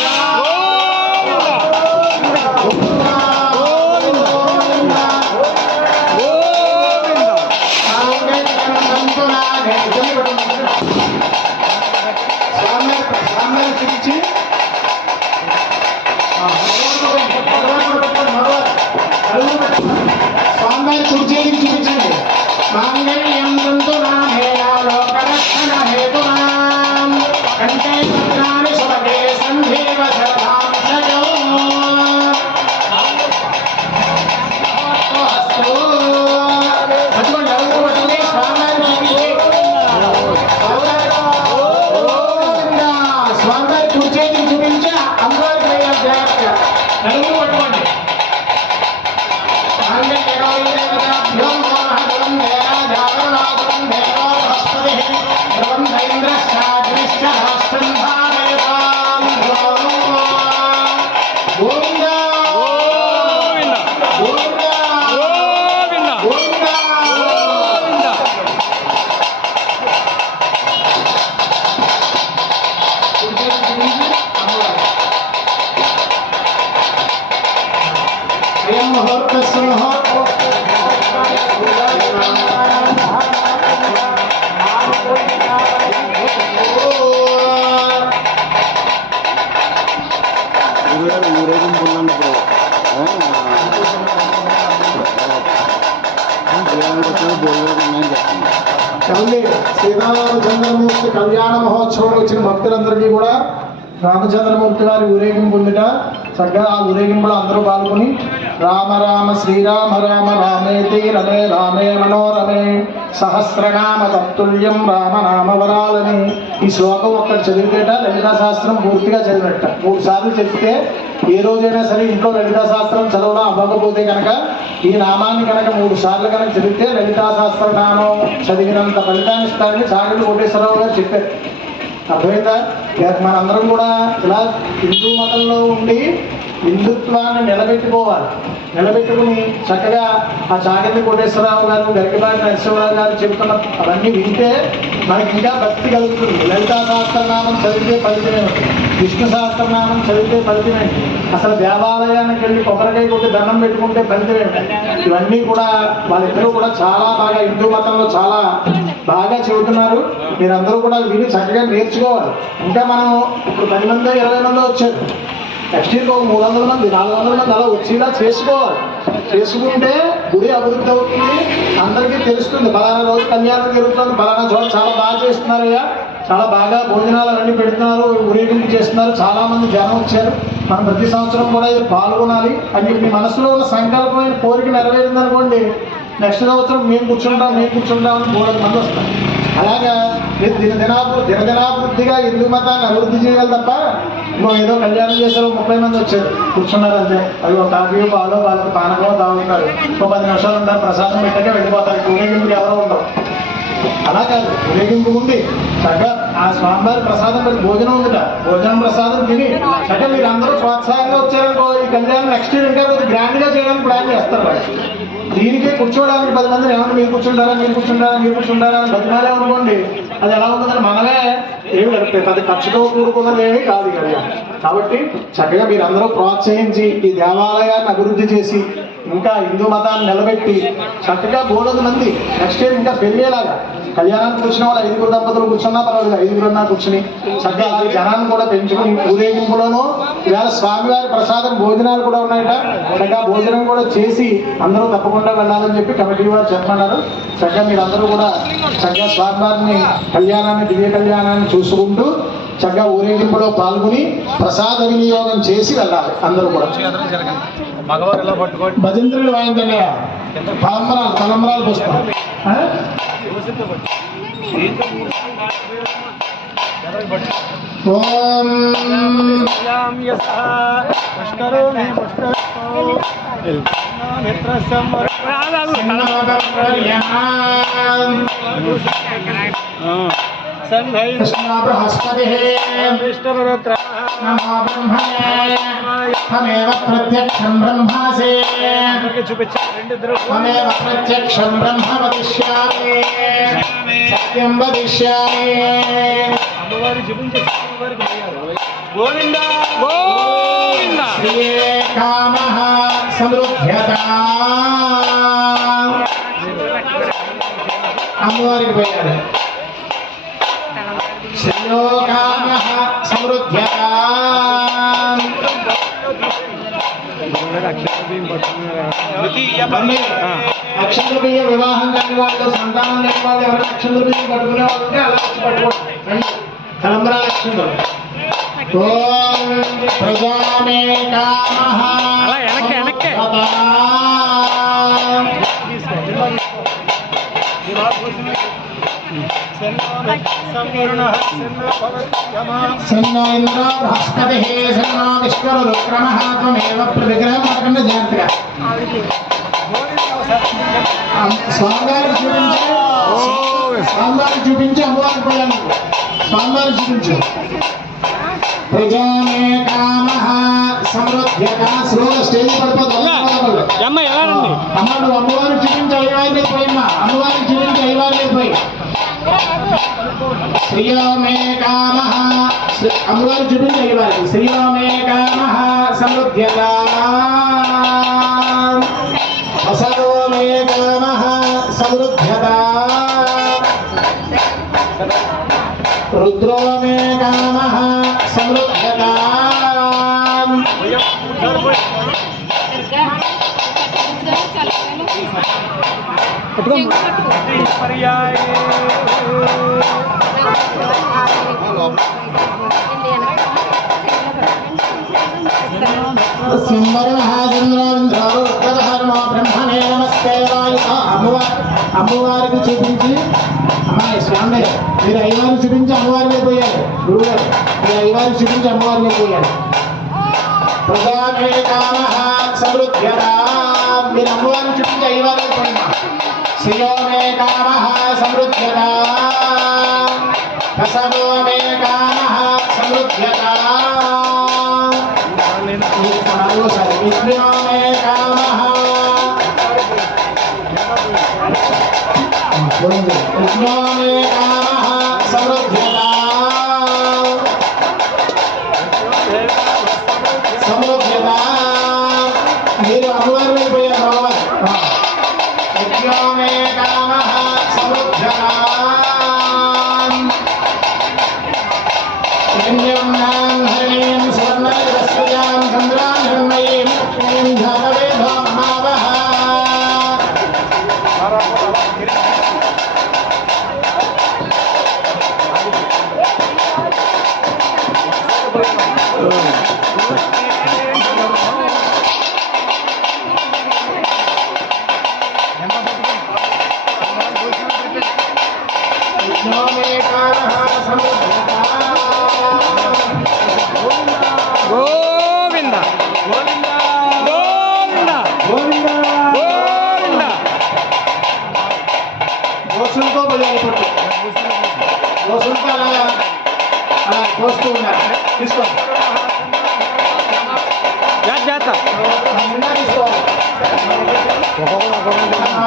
స్వామి కుర్చీకి చూపించండి మాంగళ్యం తంతు నామేనా లోకరక్షణ హేతునాం కంటే భద్రాని శుభగే సంధీవ శరదాం శజో హస్తు పట్టుకోండి ఎవరు పట్టుకుని స్వామి కుర్చీకి చూపించి అమ్మవారికి జాగ్రత్త నలుగురు పట్టుకోండి శ్రీరామచంద్రమూర్తి కళ్యాణ మహోత్సవం వచ్చిన భక్తులందరికీ కూడా రామచంద్రమూర్తి వారి ఊరేగింపు ఉందిట. చక్కగా ఆ ఊరేగింపులో అందరూ పాల్గొని రామ రామ శ్రీరామ రామ రామేతి రమే రామే మనోరమే సహస్రనామ తత్తుల్యం రామనామవరాలని ఈ శ్లోకం ఒక్కటి చదివితేట లలితా శాస్త్రం పూర్తిగా చదివినట్ట. 3 సార్లు చెప్తే ఏ రోజైనా సరే ఇంట్లో లలితా శాస్త్రం చదవడం అవ్వకపోతే కనుక ఈ నామాన్ని కనుక 3 సార్లు కనుక చదివితే లలితా శాస్త్ర నామం చదివినంత ఫలితాన్ని ఇస్తారని చాగంటి కోటేశ్వరరావు గారు చెప్పారు. అర్థమైందా? మనందరం కూడా ఇలా హిందూ మతంలో ఉండి హిందుత్వాన్ని నిలబెట్టుకుని చక్కగా ఆ చాగంటి కోటేశ్వరరావు గారు గరికపాటి నరసింహరావు గారు చెబుతున్న అవన్నీ వింటే మనకి ఇంకా భక్తి కలుగుతుంది. లలితా సహస్రనామం చదివితే ఫలితమే ఉంటుంది, విష్ణు సహస్రనామం చదివితే ఫలితమే, అసలు దేవాలయానికి వెళ్ళి కొబ్బరికాయ కొట్టి దండం పెట్టుకుంటే ఫలితమే. ఇవన్నీ కూడా వాళ్ళిద్దరూ కూడా చాలా బాగా హిందూ మతంలో చాలా బాగా చెబుతున్నారు. మీరందరూ కూడా విని చక్కగా నేర్చుకోవాలి. ఇంకా మనం ఇప్పుడు 10 మందో 20 మందో వచ్చారు. నెక్స్ట్ ఇయర్కి ఒక 300 మంది 400 మంది అలా వచ్చేలా చేసుకోవాలి. చేసుకుంటే గుడి అభివృద్ధి అవుతుంది, అందరికీ తెలుస్తుంది ఫలానా రోజు కళ్యాణం జరుగుతుంది, ఫలానా చోట చాలా బాగా చేస్తున్నారయ్యా, చాలా బాగా భోజనాలు అవన్నీ పెడుతున్నారు, ఊరేగింపు చేస్తున్నారు, చాలా మంది జనం వచ్చారు, మనం ప్రతి సంవత్సరం కూడా ఇది పాల్గొనాలి అని చెప్పి మనసులో ఉన్న సంకల్పమైన కోరిక నెరవేరింది అనుకోండి, నెక్స్ట్ సంవత్సరం మేము కూర్చుంటాం అని 300 మంది వస్తారు. అలాగా మీరు దినదినాభివృద్ధిగా హిందూ మతాన్ని అభివృద్ధి చేయాలి తప్ప నువ్వు ఏదో కళ్యాణం చేశారు 30 మంది వచ్చారు కూర్చున్నారు అంతే, అది ఒక కాఫీ పాలో వాళ్ళకి పానకం తాగుతారు, ఒక 10 నిమిషాలు ఉంటారు, ప్రసాదం పెట్టాక వెళ్ళిపోతారు, ఊరేగింపుకి ఎవరో ఉండవు. అలా కాదు, ఊరేగింపు ఉంది చక్కగా ఆ స్వామివారి ప్రసాదం పెట్టి భోజనం ఉందిట, భోజనం ప్రసాదం తిని చక్కగా మీరు అందరూ ప్రోత్సాహంగా వచ్చారనుకో ఈ కళ్యాణం నెక్స్ట్ ఇయర్ ఇంకా కొంచెం గ్రాండ్గా చేయడానికి ప్లాన్ చేస్తారు వాళ్ళు. దీనికే కూర్చోవడానికి 10 మంది ఏమన్నా మీరు కూర్చుంటారా అని బతిమాలే అనుకోండి, అది ఎలా ఉంటుందని మనమే ఏమి గడిపే పెద్ద ఖర్చుతో కూడుకున్నది ఏమీ కాదు కదా. కాబట్టి చక్కగా మీరు అందరూ ప్రోత్సహించి ఈ దేవాలయాన్ని అభివృద్ధి చేసి ఇంకా హిందూ మతాన్ని నిలబెట్టి చక్కగా 300 మంది నెక్స్ట్ ఇయర్ ఇంకా పెరిగేలాగా కళ్యాణానికి కూర్చున్న వాళ్ళు 5 దంపతులు కూర్చున్నా పర్వాలేదు, 5 కూర్చుని చక్కగా ఆ జనాన్ని కూడా పెంచుకుని ఊరేగింపులోనూ ఇవాళ స్వామివారి ప్రసాదం భోజనాలు కూడా ఉన్నాయట, చక్కగా భోజనం కూడా చేసి అందరూ తప్పకుండా వెళ్ళాలని చెప్పి కమిటీ వారు చెప్పమన్నారు. చక్కగా మీరందరూ కూడా చక్కగా స్వామివారిని కళ్యాణాన్ని దివ్య కళ్యాణాన్ని చూసుకుంటూ చక్కగా ఊరేగింపులో పాల్గొని ప్రసాద వినియోగం చేసి వెళ్ళాలి అందరూ కూడా. మగవారు ఎలా పట్టుకోండి, భజంత్రులు వాయించండి, తలంబరాలు పోస్తాం. ఓం తమేవ ప్రత్యక్షం బ్రహ్మాసే తమేవ ప్రత్యక్షం బ్రహ్మ వదిష్యామి సత్యం వదిష్యామి. గోవింద గోవింద శ్రీయే కామః సమృద్ధ్యతా. అమ్మవారికి పోయాలి. శ్రీయో కామః సమృద్ధ్యతా. అక్షంత బియ్య వివాహం కాని వాళ్ళు, సంతానం లేని వాళ్ళు, ఎవరైనా అక్షంత బియ్యం పట్టుకునే వాళ్ళు ఉంటే అలా వచ్చి పట్టుకోండి. తలంబరాల అక్షంతలు. ఓం ప్రజామే కామః సన్నో ఇంద్ర బృహస్పతి సన్నో విశ్వరుక్రమః త్వమేవ విగ్రహం పడకుండా జాగ్రత్తగా స్వామివారికి చూపించి అమ్మవారికి పోయాను. స్వామివారికి చూపించు. ప్రజామే కామః సమృద్ధ్యతా. స్లోగా స్టేజ్ పడిపోతుంది. అమ్మ నువ్వు అమ్మవారికి చూపించి అయ్యవారికి పోయమ్మా, అమ్మవారికి చూపించి అయ్యవారికి పోయి. శ్రియో మే కామః, అమ్మవారికి చూపించి అయ్యవారికి. శ్రియో మే కామః సమృద్ధ్యతా. అసదో మే కామః సమృద్ధ్యతా. రుద్రో మే కామః సమృద్ధ్యతా. బ్రహ్మణే నమస్తే. అమ్మవారికి చూపించి అమ్మాయి స్వామి మీరు అయ్యవారికి చూపించి అమ్మవారికి పోయారు. గురువుగారు మీరు అయ్యవారికి చూపించి అమ్మవారికి పోయారు. ప్రజామే కామః సమృద్ధ్యతా. మీరు అమ్మవారిని చూపించి అయ్యవారికి పోయినా. శ్రియో మే కామః సమృద్ధ్యతా. ప్రసదో మే కామః సమృద్ధ్యతా. శ్రియో మే కామః శ్రియో మే కామః సమృద్ధ్యతా. సమృద్ధ్యతా. మీరు అమ్మవారి మీద పోయారు. శ్రియో మే కామః సమృద్ధ్యతా. హరిణీం సువర్ణ గోవింద గోవింద గోవింద గోవింద గోవింద. దోషులతో బయలుపట్టు దోషులతో అలా అలా కోస్తూ ఉన్నారు. తీసుకోండి జాత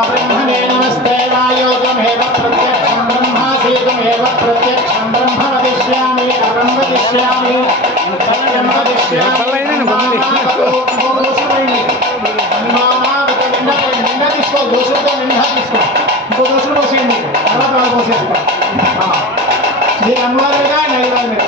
బ్రహ్మణే నమస్తే వాయోగమేవ ప్రత్యక్షం బ్రహ్మాసీతమేవ ప్రత్యక్షం బ్రహ్మ వదిష్యామి అహం వదిష్యామి సత్యం వదిష్యామి నిండా తీసుకో దోషులతో నిండా తీసుకో ఇంకో దోషులు పోసేయండి తర్వాత వాళ్ళు పోసేసుకో మీరు అమ్మవారుగా నైవారు మీరు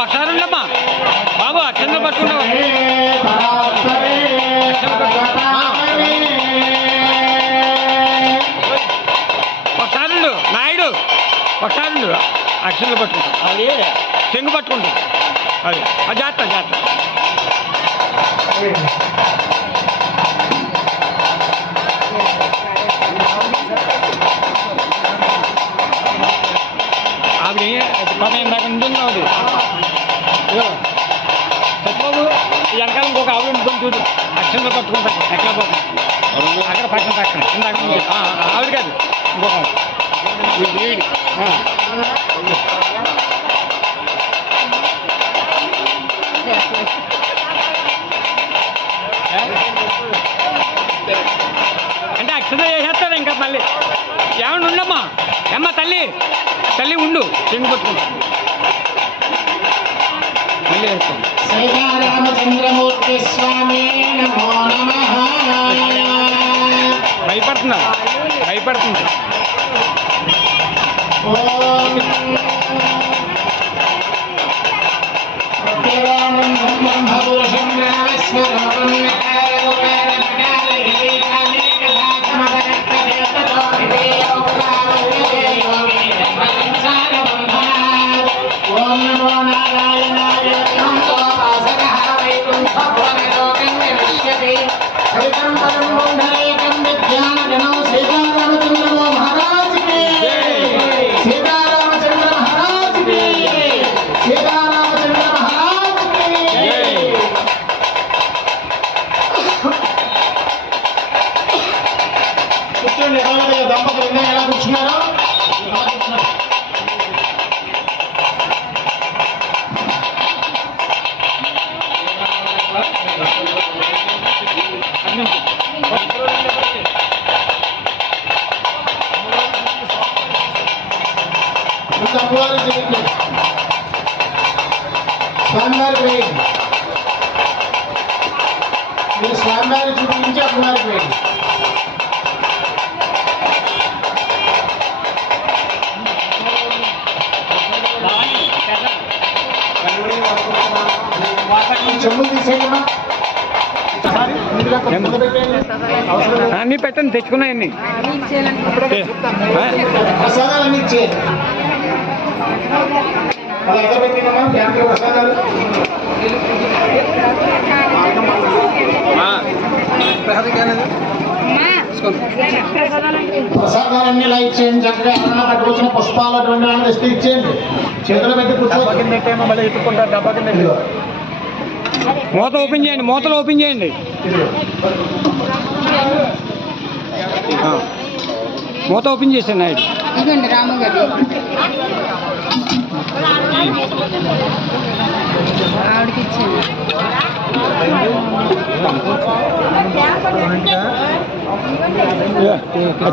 ఒకసారి ఉండమ్మా బాబు అక్షంత పట్టుకున్నావు. ఒకసారి నాయుడు ఒకసారి అక్షంత పట్టుకుంటాం. అది చెంగు పట్టుకుంటాం. అది జాగ్రత్త జాగ్రత్త. ఆవిడ పాప ఇందాక ఉంటుంది. అది సత్యబాబు వెనకాల ఇంకొక ఆవిడ ఉంటుంది చూడు. అక్షంతో పట్టుకుంటాను ఎక్కడ పోతుంది అక్కడ పక్కన ఇందాక ఉంది. ఆవిడ కాదు ఇంకొక వీడి. అంటే అక్షంత చేసేస్తారు ఇంకా మళ్ళీ. ఏమన్నా ఉండమ్మా ఏమ్మా తల్లి తల్లి ఉండు చెంగు పట్టుకుంటా మళ్ళీ వేస్తాం. శ్రీరామచంద్రమూర్తి స్వామి నమో నమః. భయపడుతున్నా భయపడుతుంది. దంపతులు ఎలా కూర్చున్నారో అమ్మవారి చేయండి. స్వామివారికి వేయండి. మీరు స్వామివారి చూపించి అమ్మవారికి వేయండి. చెమ్ములు తీసేయమ్మా. అన్నీ పెట్టండి తెచ్చుకున్నాయన్ని ప్రసాదాలన్నీ ఇచ్చేయండి. అలా ఎక్కడ పెట్టినమ్మా బ్యాంకులో ప్రసాదాలు? ప్రసాదాలన్నీ ఇలా ఇచ్చేయండి. చక్కగా ఏమన్నా పట్టుకొచ్చిన పుష్పాలు అటువంటి వాళ్ళని తెస్తే ఇచ్చేయండి. చేతులు పెట్టి కూర్చోబెట్టేమో మళ్ళీ ఎత్తుకుంటారు. డబ్బా కింద మూత ఓపెన్ చేయండి. మూతలు ఓపెన్ చేయండి. మూత ఓపెన్ చేశాను నాయుడు. ఇదండి రాము గారు ఆవిడకి ఇచ్చింది.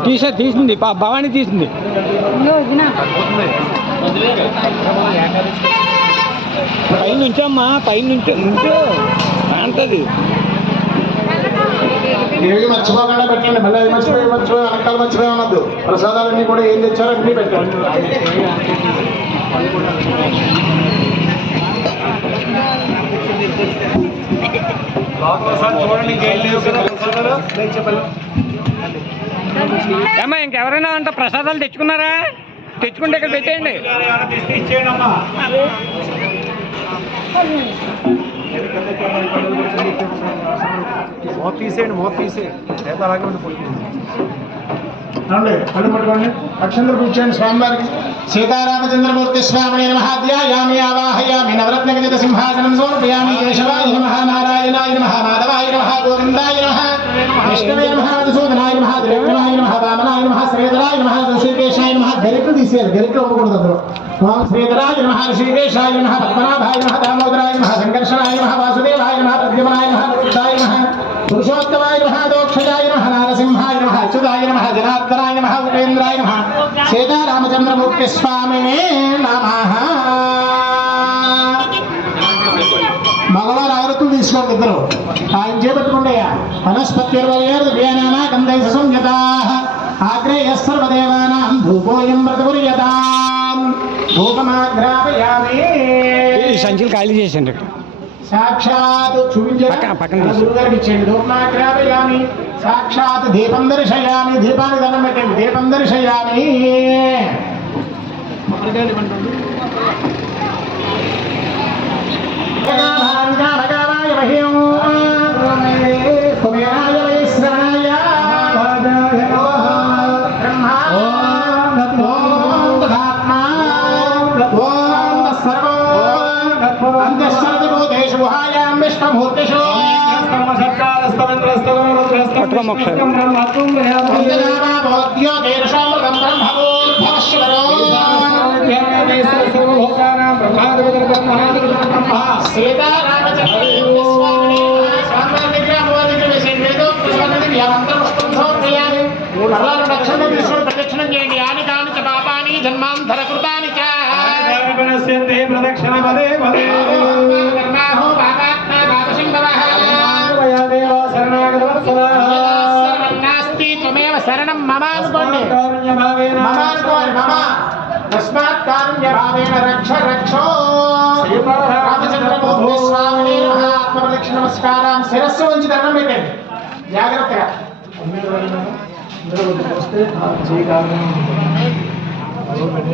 టీషర్ట్ తీసింది భవానీ తీసింది. పైన నుంచమ్మా పైన నుంచో అంటది. ఏవి మర్చిపోకుండా పెట్టండి. మళ్ళీ అది మర్చిపోయి వెనకాల మర్చిపోయి అనద్దు. ప్రసాదాలన్నీ కూడా ఏం తెచ్చారో అన్నీ పెట్టండి. చూడండి ఇంకేం లేవు కదా ప్రసాదాలు చెప్పండి. ఏమ్మా ఇంకెవరైనా అంత ప్రసాదాలు తెచ్చుకున్నారా? తెచ్చుకుంటే ఇక్కడ పెట్టేయండి. ఇచ్చేయండి అమ్మా. మోత తీసేయండి లేదా అలాగే ఉండిపోతుంది. కళ్ళు పట్టుకోండి. అక్షంతర కూర్చోండి స్వామివారికి. సీతారామచంద్రమూర్తి స్వామిని నమః ధ్యాయామి ఆవాహయామి నవరత్నగజిత సింహాసనం సమర్పయామి. కేశవాయ నమః నారాయణాయ నమః మాధవాయ నమః గోవిందాయ నమః విష్ణవే నమః మధుసూదనాయ నమః త్రివిక్రమాయ నమః వామనాయ నమః శ్రీధరాయ నమః ఋషికేశాయ నమః. గరికలు తీసేయాలి, గరికలు అవ్వకూడదు అందులో. ఓం శ్రీధరాయ నమః ఋషికేశాయ నమః పద్మనాభాయ నమః దామోదరాయ నమః సంకర్షణాయ నమః వాసుదేవాయ నమః ప్రద్యుమ్నాయ నమః వృద్ధాయ నమః పురుషోత్తమాయ నమః దోక్షజాయ నమః నారసింహాయ నమః అచ్యుతాయ నమః జనార్దనాయ నమః ఉపేంద్రాయ నమః. సీతారామచంద్రమూర్తి స్వామినే నమః. మగవారు ఆవృత్తులు తీసుకోండి ఇద్దరు. ఆయన చేపట్టుకుంటాయా. వనస్పత్యుర్వయేర్వ్యేనా గంధై సంయతాః ఆగ్రేయ సర్వదేవానాం ధూపోయం వ్రతకుర్యతాం. ధూపమాగ్రాపయామి. ఈ సంచులు ఖాళీ చేసేయండి. సాక్షాత్ పక్కన గురుగారికి ఇచ్చేయండి. ధూపమాగ్రాపయామి. సాక్షాత్ దీపం దర్శయామి. దీపానికి దండం పెట్టండి. దీపం దర్శయామి. కామకాయ మహ్యం కుబేరాయ వైశ్రవణాయ ప్రదక్షిణం చేయండి. యాని కాని చ పాపాని జన్మాంతర కృతాని చ ప్రదక్షిణ పదే పదే నాస్తి త్వమేవ శరణం మమ అనుకోండి. మమ అనుకోండి. మమ తస్మాత్ కారుణ్యభావేన రక్ష రక్షో. రామచంద్రమూర్తి స్వామిని ఆత్మప్రదక్షిణ నమస్కారం. శిరస్సు ఉంచి దండం పెట్టండి జాగ్రత్తగా.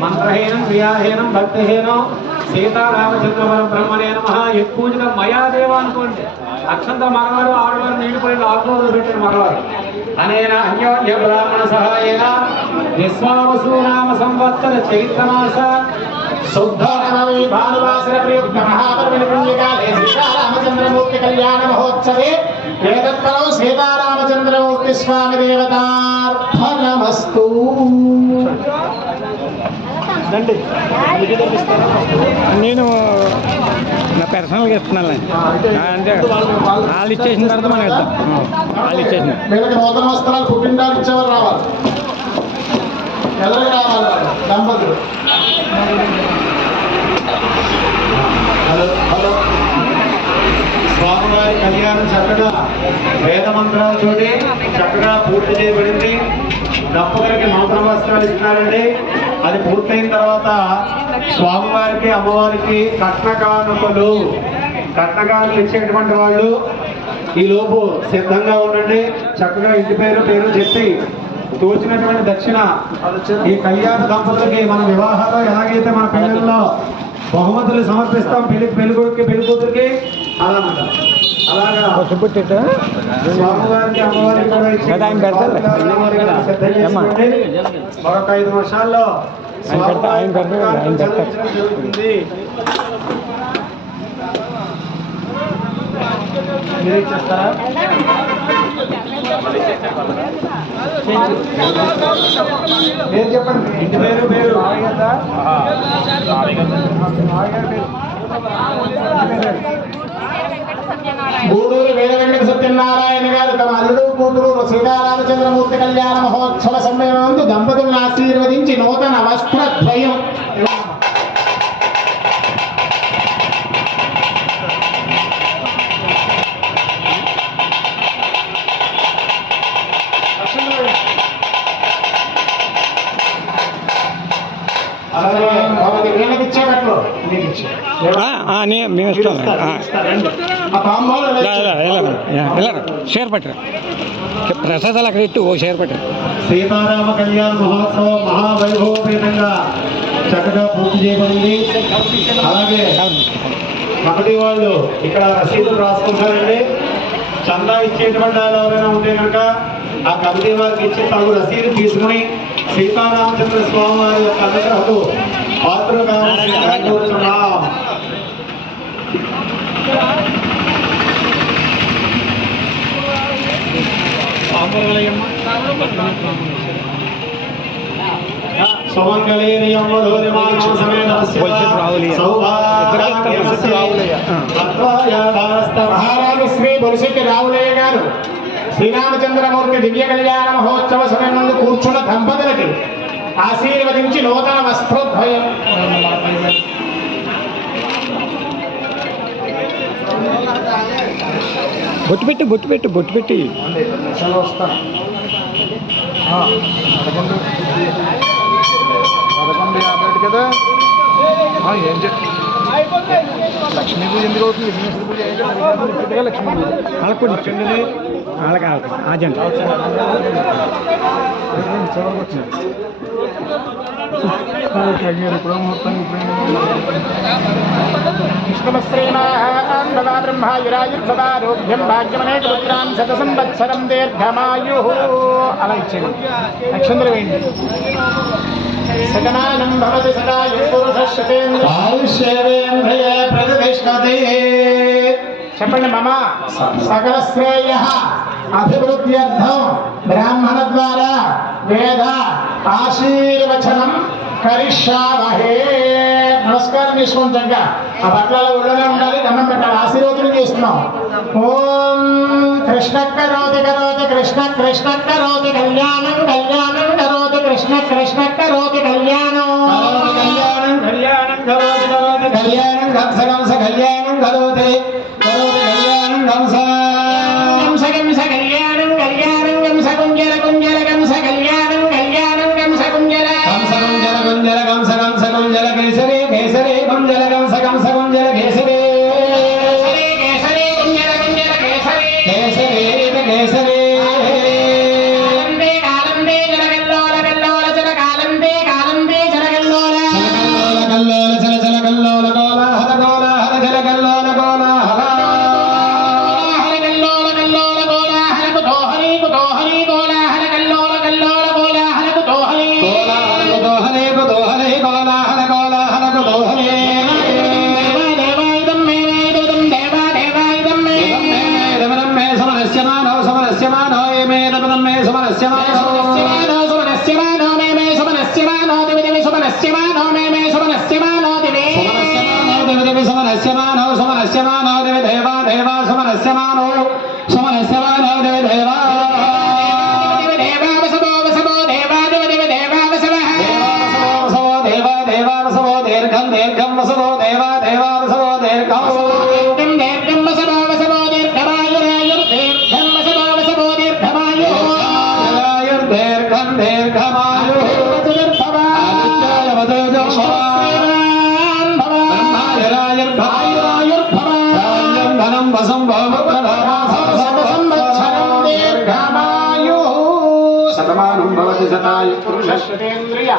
మంత్రహీనం క్రియాహీనం భక్తిహీనం సీతారామచంద్ర బ్రహ్మణే నమః. ఎక్కువగా మయా దేవ అనుకోండి. అక్షంత మగవారు ఆడవారు నీడిపోయిన ఆకులు పెట్టిన మగవారు అనేన అన్యోన్య బ్రాహ్మణ సహాయేన విశ్వావసూనామ సంవత్సర చైత్రమాస శుద్ధ భానువాసర ప్రయుక్త మహాపర్వణి పుణ్యకాలే సీతారామచంద్రమూర్తి కళ్యాణ మహోత్సవే ఏతత్ఫలం సీతారామచంద్రమూర్తి స్వామి దేవతార్పణమస్తు. నేను నా పర్సనల్గా ఇస్తున్నాను. అంటే వాళ్ళు ఇచ్చేసిన తర్వాత మనం ఇద్దాం. వాళ్ళు ఇచ్చేసిన వీళ్ళకి నూతన వస్త్రాలు పుట్టింటాలు ఇచ్చేవారు రావాలి. ఎవరికి రావాలి? దంపతులు. స్వామివారి కళ్యాణం చక్కగా వేద మంత్రాలతోటి చక్కగా పూర్తి చేయబడింది. దంపతులకి నూతన వస్త్రాలు ఇస్తున్నారండి. అది పూర్తయిన తర్వాత స్వామివారికి అమ్మవారికి కట్నకానుకలు ఇచ్చేటువంటి వాళ్ళు ఈ లోపు సిద్ధంగా ఉండండి. చక్కగా ఇంటి పేరు చెప్పి తోచినటువంటి దక్షిణ ఈ కళ్యాణ దంపతులకి మన వివాహాల్లో ఎలాగైతే మన పెళ్ళిళ్ళలో బహుమతులు సమర్పిస్తాం పెళ్ళికొడుకి పెళ్ళికూతురికి అలాగా స్వామివారికి అమ్మవారికి కూడా మరొక 5 నిమిషాల్లో జరుగుతుంది. మీరు ఇచ్చేస్తారా? పేరు చెప్పండి. ఇంటి పేరు గూడూరు వేద వెంకట సత్యనారాయణ గారు తమ అల్లుడు కూతురు సీతారామచంద్రమూర్తి కళ్యాణ మహోత్సవ సమ్మేళనందు దంపతులను ఆశీర్వదించి నూతన వస్త్రద్వయం అలాగే వీళ్ళకి నుంచి మేము ఇస్తాం ఇస్తారండి. ఆ తాంబూలం వెళ్ళరు షేర్ పట్టరు ప్రసాదాలు అక్కడ ఇట్టు ఓ షేర్ పట్టరు. సీతారామ కళ్యాణ మహోత్సవం మహావైభవపేతంగా చక్కగా పూర్తి చేయబడింది. అలాగే కమిటీ వాళ్ళు ఇక్కడ రసీదులు రాసుకుంటారండి. చందా ఇచ్చేటువంటి వాళ్ళు ఎవరైనా ఉంటే కనుక ఆ కమిటీ వారికి ఇచ్చి తగు రసీదు తీసుకుని సీతారామచంద్ర స్వామి వారి యొక్క అనుగ్రహకు పాత్రలు కావాల్సిందిగా కోరుతున్నాం. మహారాజు శ్రీ బొలిశెట్టి రావులయ్య గారు శ్రీరామచంద్రమూర్తి దివ్య కళ్యాణ మహోత్సవ సమయంలో కూర్చున్న దంపతులకి ఆశీర్వదించి నూతన వస్త్రోద్భయం బొట్టు పెట్టి కదా ఏం లక్ష్మీ పూజ ఎందుకు అవుతుంది? విఘ్నేశ్వర పూజ లక్ష్మీ పూజ వాళ్ళకు కూడా ఇచ్చండి. వాళ్ళకి ఆజండి కృష్ణశ్రీనా బ్రహ్మాయురాయుర్సదారోగ్యం భాగ్యమనేక పుత్రాన్ శత సంవత్సరం దీర్ఘమాయు అలా ఇచ్చేది. నక్షత్రం వేయండి. సగనానం భవతి సదాయు పురుషేంద్ర ఆయుష్యేంద్రియే ప్రతిష్టతే. చెప్పండి. మమ సకల శ్రేయ అభివృద్ధ్యర్థం బ్రాహ్మణ ద్వారా వేద ఆశీర్వచనం కరిష్యామహే. నమస్కారం చేసుకుంటాక ఆ బట్టల ఊళ్ళోనే ఉండాలి. దండం పెట్టాలి. ఆశీర్వచనం చేస్తున్నాం. ఓం కృష్ణ కరోతి కరోతి కృష్ణ కృష్ణ కరోతి కళ్యాణం కళ్యాణం కరోతి కృష్ణ కృష్ణ కరోతి కళ్యాణం కళ్యాణం కళ్యాణం కరోతి కరోతి కళ్యాణం కంస కంస కళ్యాణం కరోతి కరోతి కళ్యాణం కంస కంస కంస కళ్యాణం కళ్యాణం కంస కుంజర కుంజర కంస కళ్యాణం కళ్యాణం కంస కుంజర కంస కుంజర కుంజర కంస కంస కుంజర కేసరి కేసరి కుంజర కంస కంస కుంజర కేసరి కేసరి కుంజర కుంజర కేసరి కేసరి కేసరి కాలందే జనగల్లోల గల్లోల జన కాలందే కాలందే జనగల్లోల కల్లోల చల చల కల్లోల గోల హల గోల హల జల కల్లోల గోల హల హర గల్లోల గల్లోల గోల హరకు దోహరి కుదోహరి గోల హర గల్లోల గల్లోల గోల హరకు దోహరి గోల హలకు దోహలే కుదోహలే గోల హల గోల హలకు దోహలే దేవాయుధం మే వేదం దేవా దేవాయుధం మే దమనం మే సమనస్యమానో సమనస్యమానో ఏ మే దమనం మే సమనస్యమానో సుమనస్యమానో మే మే సుమనస్యమానో దివి దివి సుమనస్యమానో మే మే సుమనస్యమానో దివి సమనస్యమానో దివి దివి సమనస్యమానో సమనస్యమానో దివి దేవా దేవా సమనస్యమానో సమనస్యమానో దివి దేవా దివి దేవా వసవో వసవో దేవా దివి దివి దేవా వసవః వసవో దేవా దేవా వసవో దీర్ఘం దీర్ఘం వసవో దేవా దేవా వసవో దీర్ఘం దీర్ఘం దీర్ఘం వసవో వసవో దీర్ఘమాయురాయుర్ దీర్ఘం వసవో వసవో దీర్ఘమాయు దీర్ఘం దీర్ఘమాయు ధనం వసం శతమానం భవతి శతాయు పురుషేంద్రియ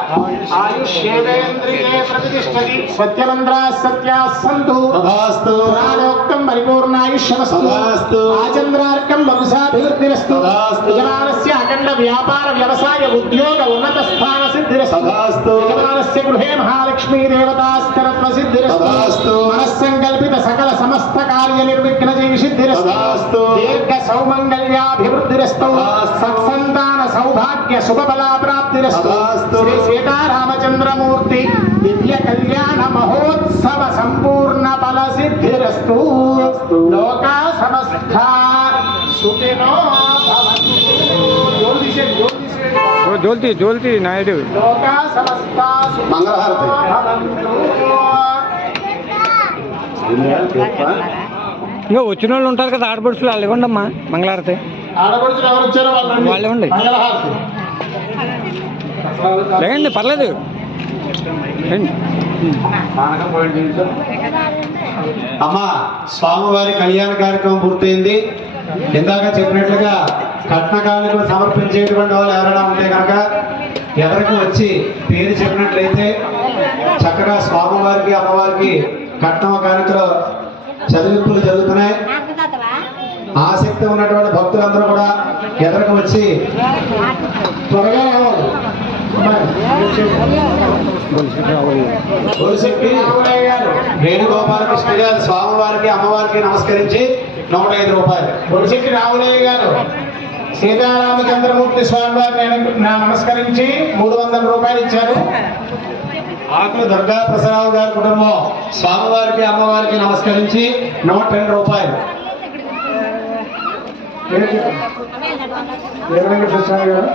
ఆయుష్యేంద్రియే ప్రతిష్టతి సత్యమంత్రా సత్యా సంతు తథాస్తు ప్రాణోక్తం పరిపూర్ణాయుష్యమస్తు తథాస్తు ఆచంద్రార్కం వంశాభివృద్ధిరస్తు తథాస్తు యజమానస్య అఖండ వ్యాపార వ్యవసాయ ఉద్యోగ ఉన్నత స్థాన సిద్ధిరస్తు తథాస్తు యజమానస్య గృహే మహాలక్ష్మీ దేవతా స్థిరత్వ సిద్ధిరస్తు తథాస్తు మనస్సంకల్పిత సకల సమస్త కార్య నిర్విఘ్న జయ సిద్ధిరస్తు తథాస్తు దీర్ఘ సౌమంగళ్యాభివృద్ధిరస్తు సత్సంతాన సౌభాగ్య శుభబలా ప్రాప్తిరస్తు తథాస్తు. శ్రీ సీతారామచంద్రమూర్తి దివ్య కళ్యాణ మహోత్సవ సంపూర్ణ బల సిద్ధిరస్తు లోకా సమస్త సుఖినో భవంతు. జోలు తీసేయండి, జోలు తీసేయండి. జోల్తి నాయుడు లోకా సమస్త సుఖినో మంగళహారతి. భవంతు. ఇంకా వచ్చిన వాళ్ళు ఉంటారు కదా ఆడపడుచులు వాళ్ళు ఇవ్వండి అమ్మా మంగళారతి. ఆడపడుచులు ఎవరు వచ్చారో వాళ్ళు ఇవ్వండి. మంగళహారతి. లేదండి పర్లేదు రండి. పానకం పోయింది దీంట్లో. అమ్మా స్వామివారి కళ్యాణ కార్యక్రమం పూర్తయింది. ఇందాక చెప్పినట్లుగా కట్న కానుకలు సమర్పించేటువంటి వాళ్ళు ఎవరైనా ఉంటే కనుక ఎదరికి వచ్చి పేరు చెప్పినట్లయితే చక్కగా స్వామివారికి అమ్మవారికి కట్నం కానుకలు చదివింపులు జరుగుతున్నాయి. ఆసక్తి ఉన్నటువంటి భక్తులందరూ కూడా ఎదరికి వచ్చి త్వరగా రావాలి. గొలిశెట్టి వేణుగోపాలకృష్ణ గారు స్వామివారికి అమ్మవారికి నమస్కరించి 105 రూపాయలు. గొడిశెట్టి రావులయ్య గారు సీతారామచంద్రమూర్తి స్వామి వారిని నమస్కరించి 300 రూపాయలు ఇచ్చారు. ఆకుల దుర్గా ప్రసాదరావు గారి కుటుంబం స్వామివారికి అమ్మవారికి నమస్కరించి 102 రూపాయలు. వెంకటేశ్వర గారు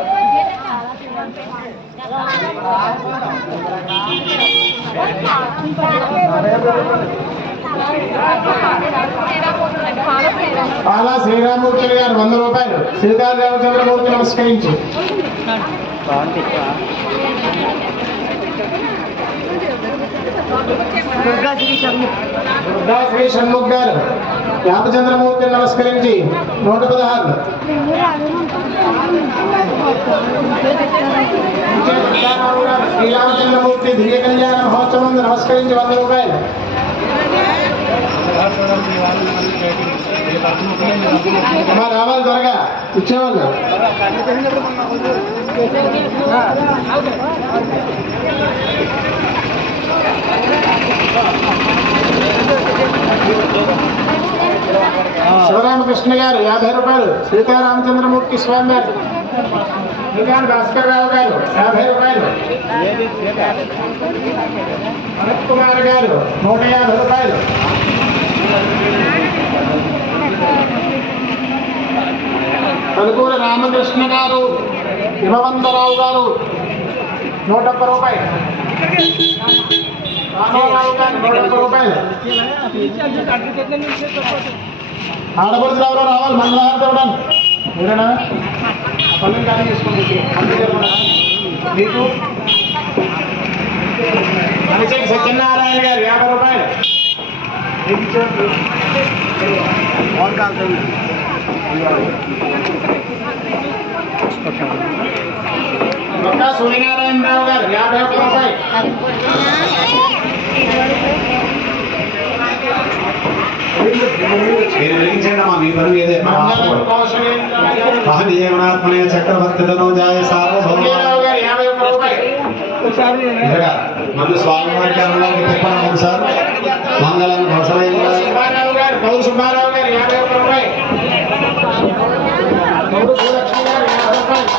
పాలా శ్రీరామూర్తి గారు 100 రూపాయలు సీతారామచంద్రమూర్తి నమస్కరించి. దుర్గా శ్రీ షణ్ముఖ్ గారు రామచంద్రమూర్తిని నమస్కరించి 116. శ్రీరామచంద్రమూర్తి దివ్య కళ్యాణ మహోత్సవం నమస్కరించి 100 రూపాయలు. అమ్మా రావాలి త్వరగా ఇచ్చేవాళ్ళు. శివరామకృష్ణ గారు 50 రూపాయలు సీతారామచంద్రమూర్తి స్వామి గారు. భాస్కర్ రావు గారు 50 రూపాయలు. భరత్ కుమార్ గారు 150 రూపాయలు. కలుకూరి రామకృష్ణ గారు హిమవంతరావు గారు 101 రూపాయలు. రామారావు గారు 101 రూపాయలు. ఆడపడుచు రావు రావాలి మంగళహారతి ఇవ్వడానికి. మీరేనా పల్లెం కానీ తీసుకోండి. మీకు మనిషికి సత్యనారాయణ గారు 50 రూపాయలు. ఒక్క సూర్యనారాయణరావు గారు 51 రూపాయలు. మీరు వెలిగించండి అమ్మా, మీ పరువు ఏదే. మహనీయగుణాత్మనే చక్రవర్తి ధనుజాయ సార్వభౌమాయ గారు 51 రూపాయలు. మన స్వామివారికి అమ్మవారికి తిప్పండి ఒకసారి. మంగళం అవసరమైన సుబ్బారావు గారు పౌరు సుబ్బారావు గారు 51 రూపాయలు. పౌరు భూలక్ష్మి గారు 50 రూపాయలు.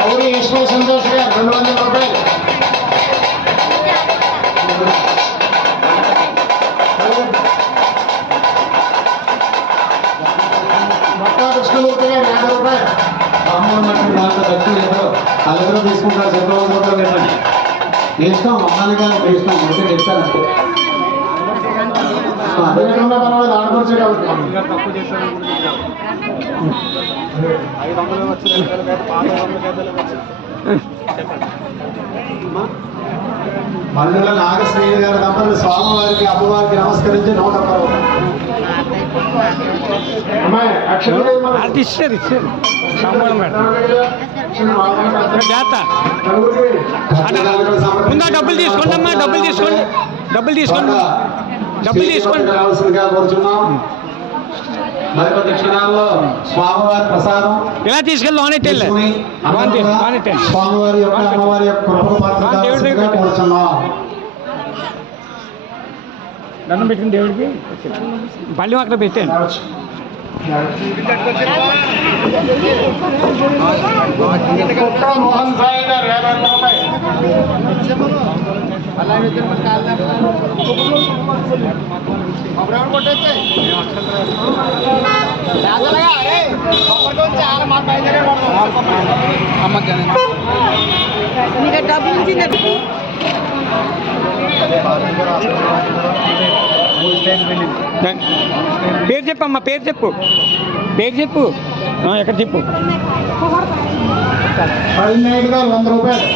పౌరు ఈశ్వర సంతోష్ గారు 200 రూపాయలు. భక్త కృష్ణమూర్తి గారు 50 రూపాయలు. అమ్మన్నట్టు దాంట్లో ఖర్చు లేదో వాళ్ళెవరో తీసుకుంటారు. 100 రూపాయలు పెట్టండి. ఇష్టం అమ్మాయి గారు ఇష్టం అంటే చెప్తాను అంతే. అదేవిధంగా మనం ఆడపరిచే కాబట్టి మల్లెల నాగశ్రేణి గారి దంపతులు స్వామివారికి అమ్మవారికి నమస్కరించి 101 రూపాయలు. అమ్మాయి అక్షరాలు అది ఇచ్చారు జాగ్రత్త. ముందు డబ్బులు తీసుకోండి అమ్మా, డబ్బులు తీసుకోండి, డబ్బులు తీసుకోండి, డబ్బులు తీసుకోండి. రావాల్సిందిగా కోరుచున్నాం. మరికొద్ది క్షణాల్లో స్వామివారి ప్రసాదం ఇలా తీసుకెళ్ళి లోనెట్టి తీసుకుని స్వామివారి యొక్క అమ్మవారి యొక్క కృపకు పాత్రగా కోరుచున్నాం. దండం పెట్టింది దేవుడికి, పళ్ళి అక్కడ పెట్టాను. మోహన్ సాయి గారు 50 రూపాయలు. పేరు చెప్పమ్మా, పేరు చెప్పు, పేరు చెప్పు, ఎక్కడ చెప్పు. పదినాయుడు గారు 100 రూపాయలు.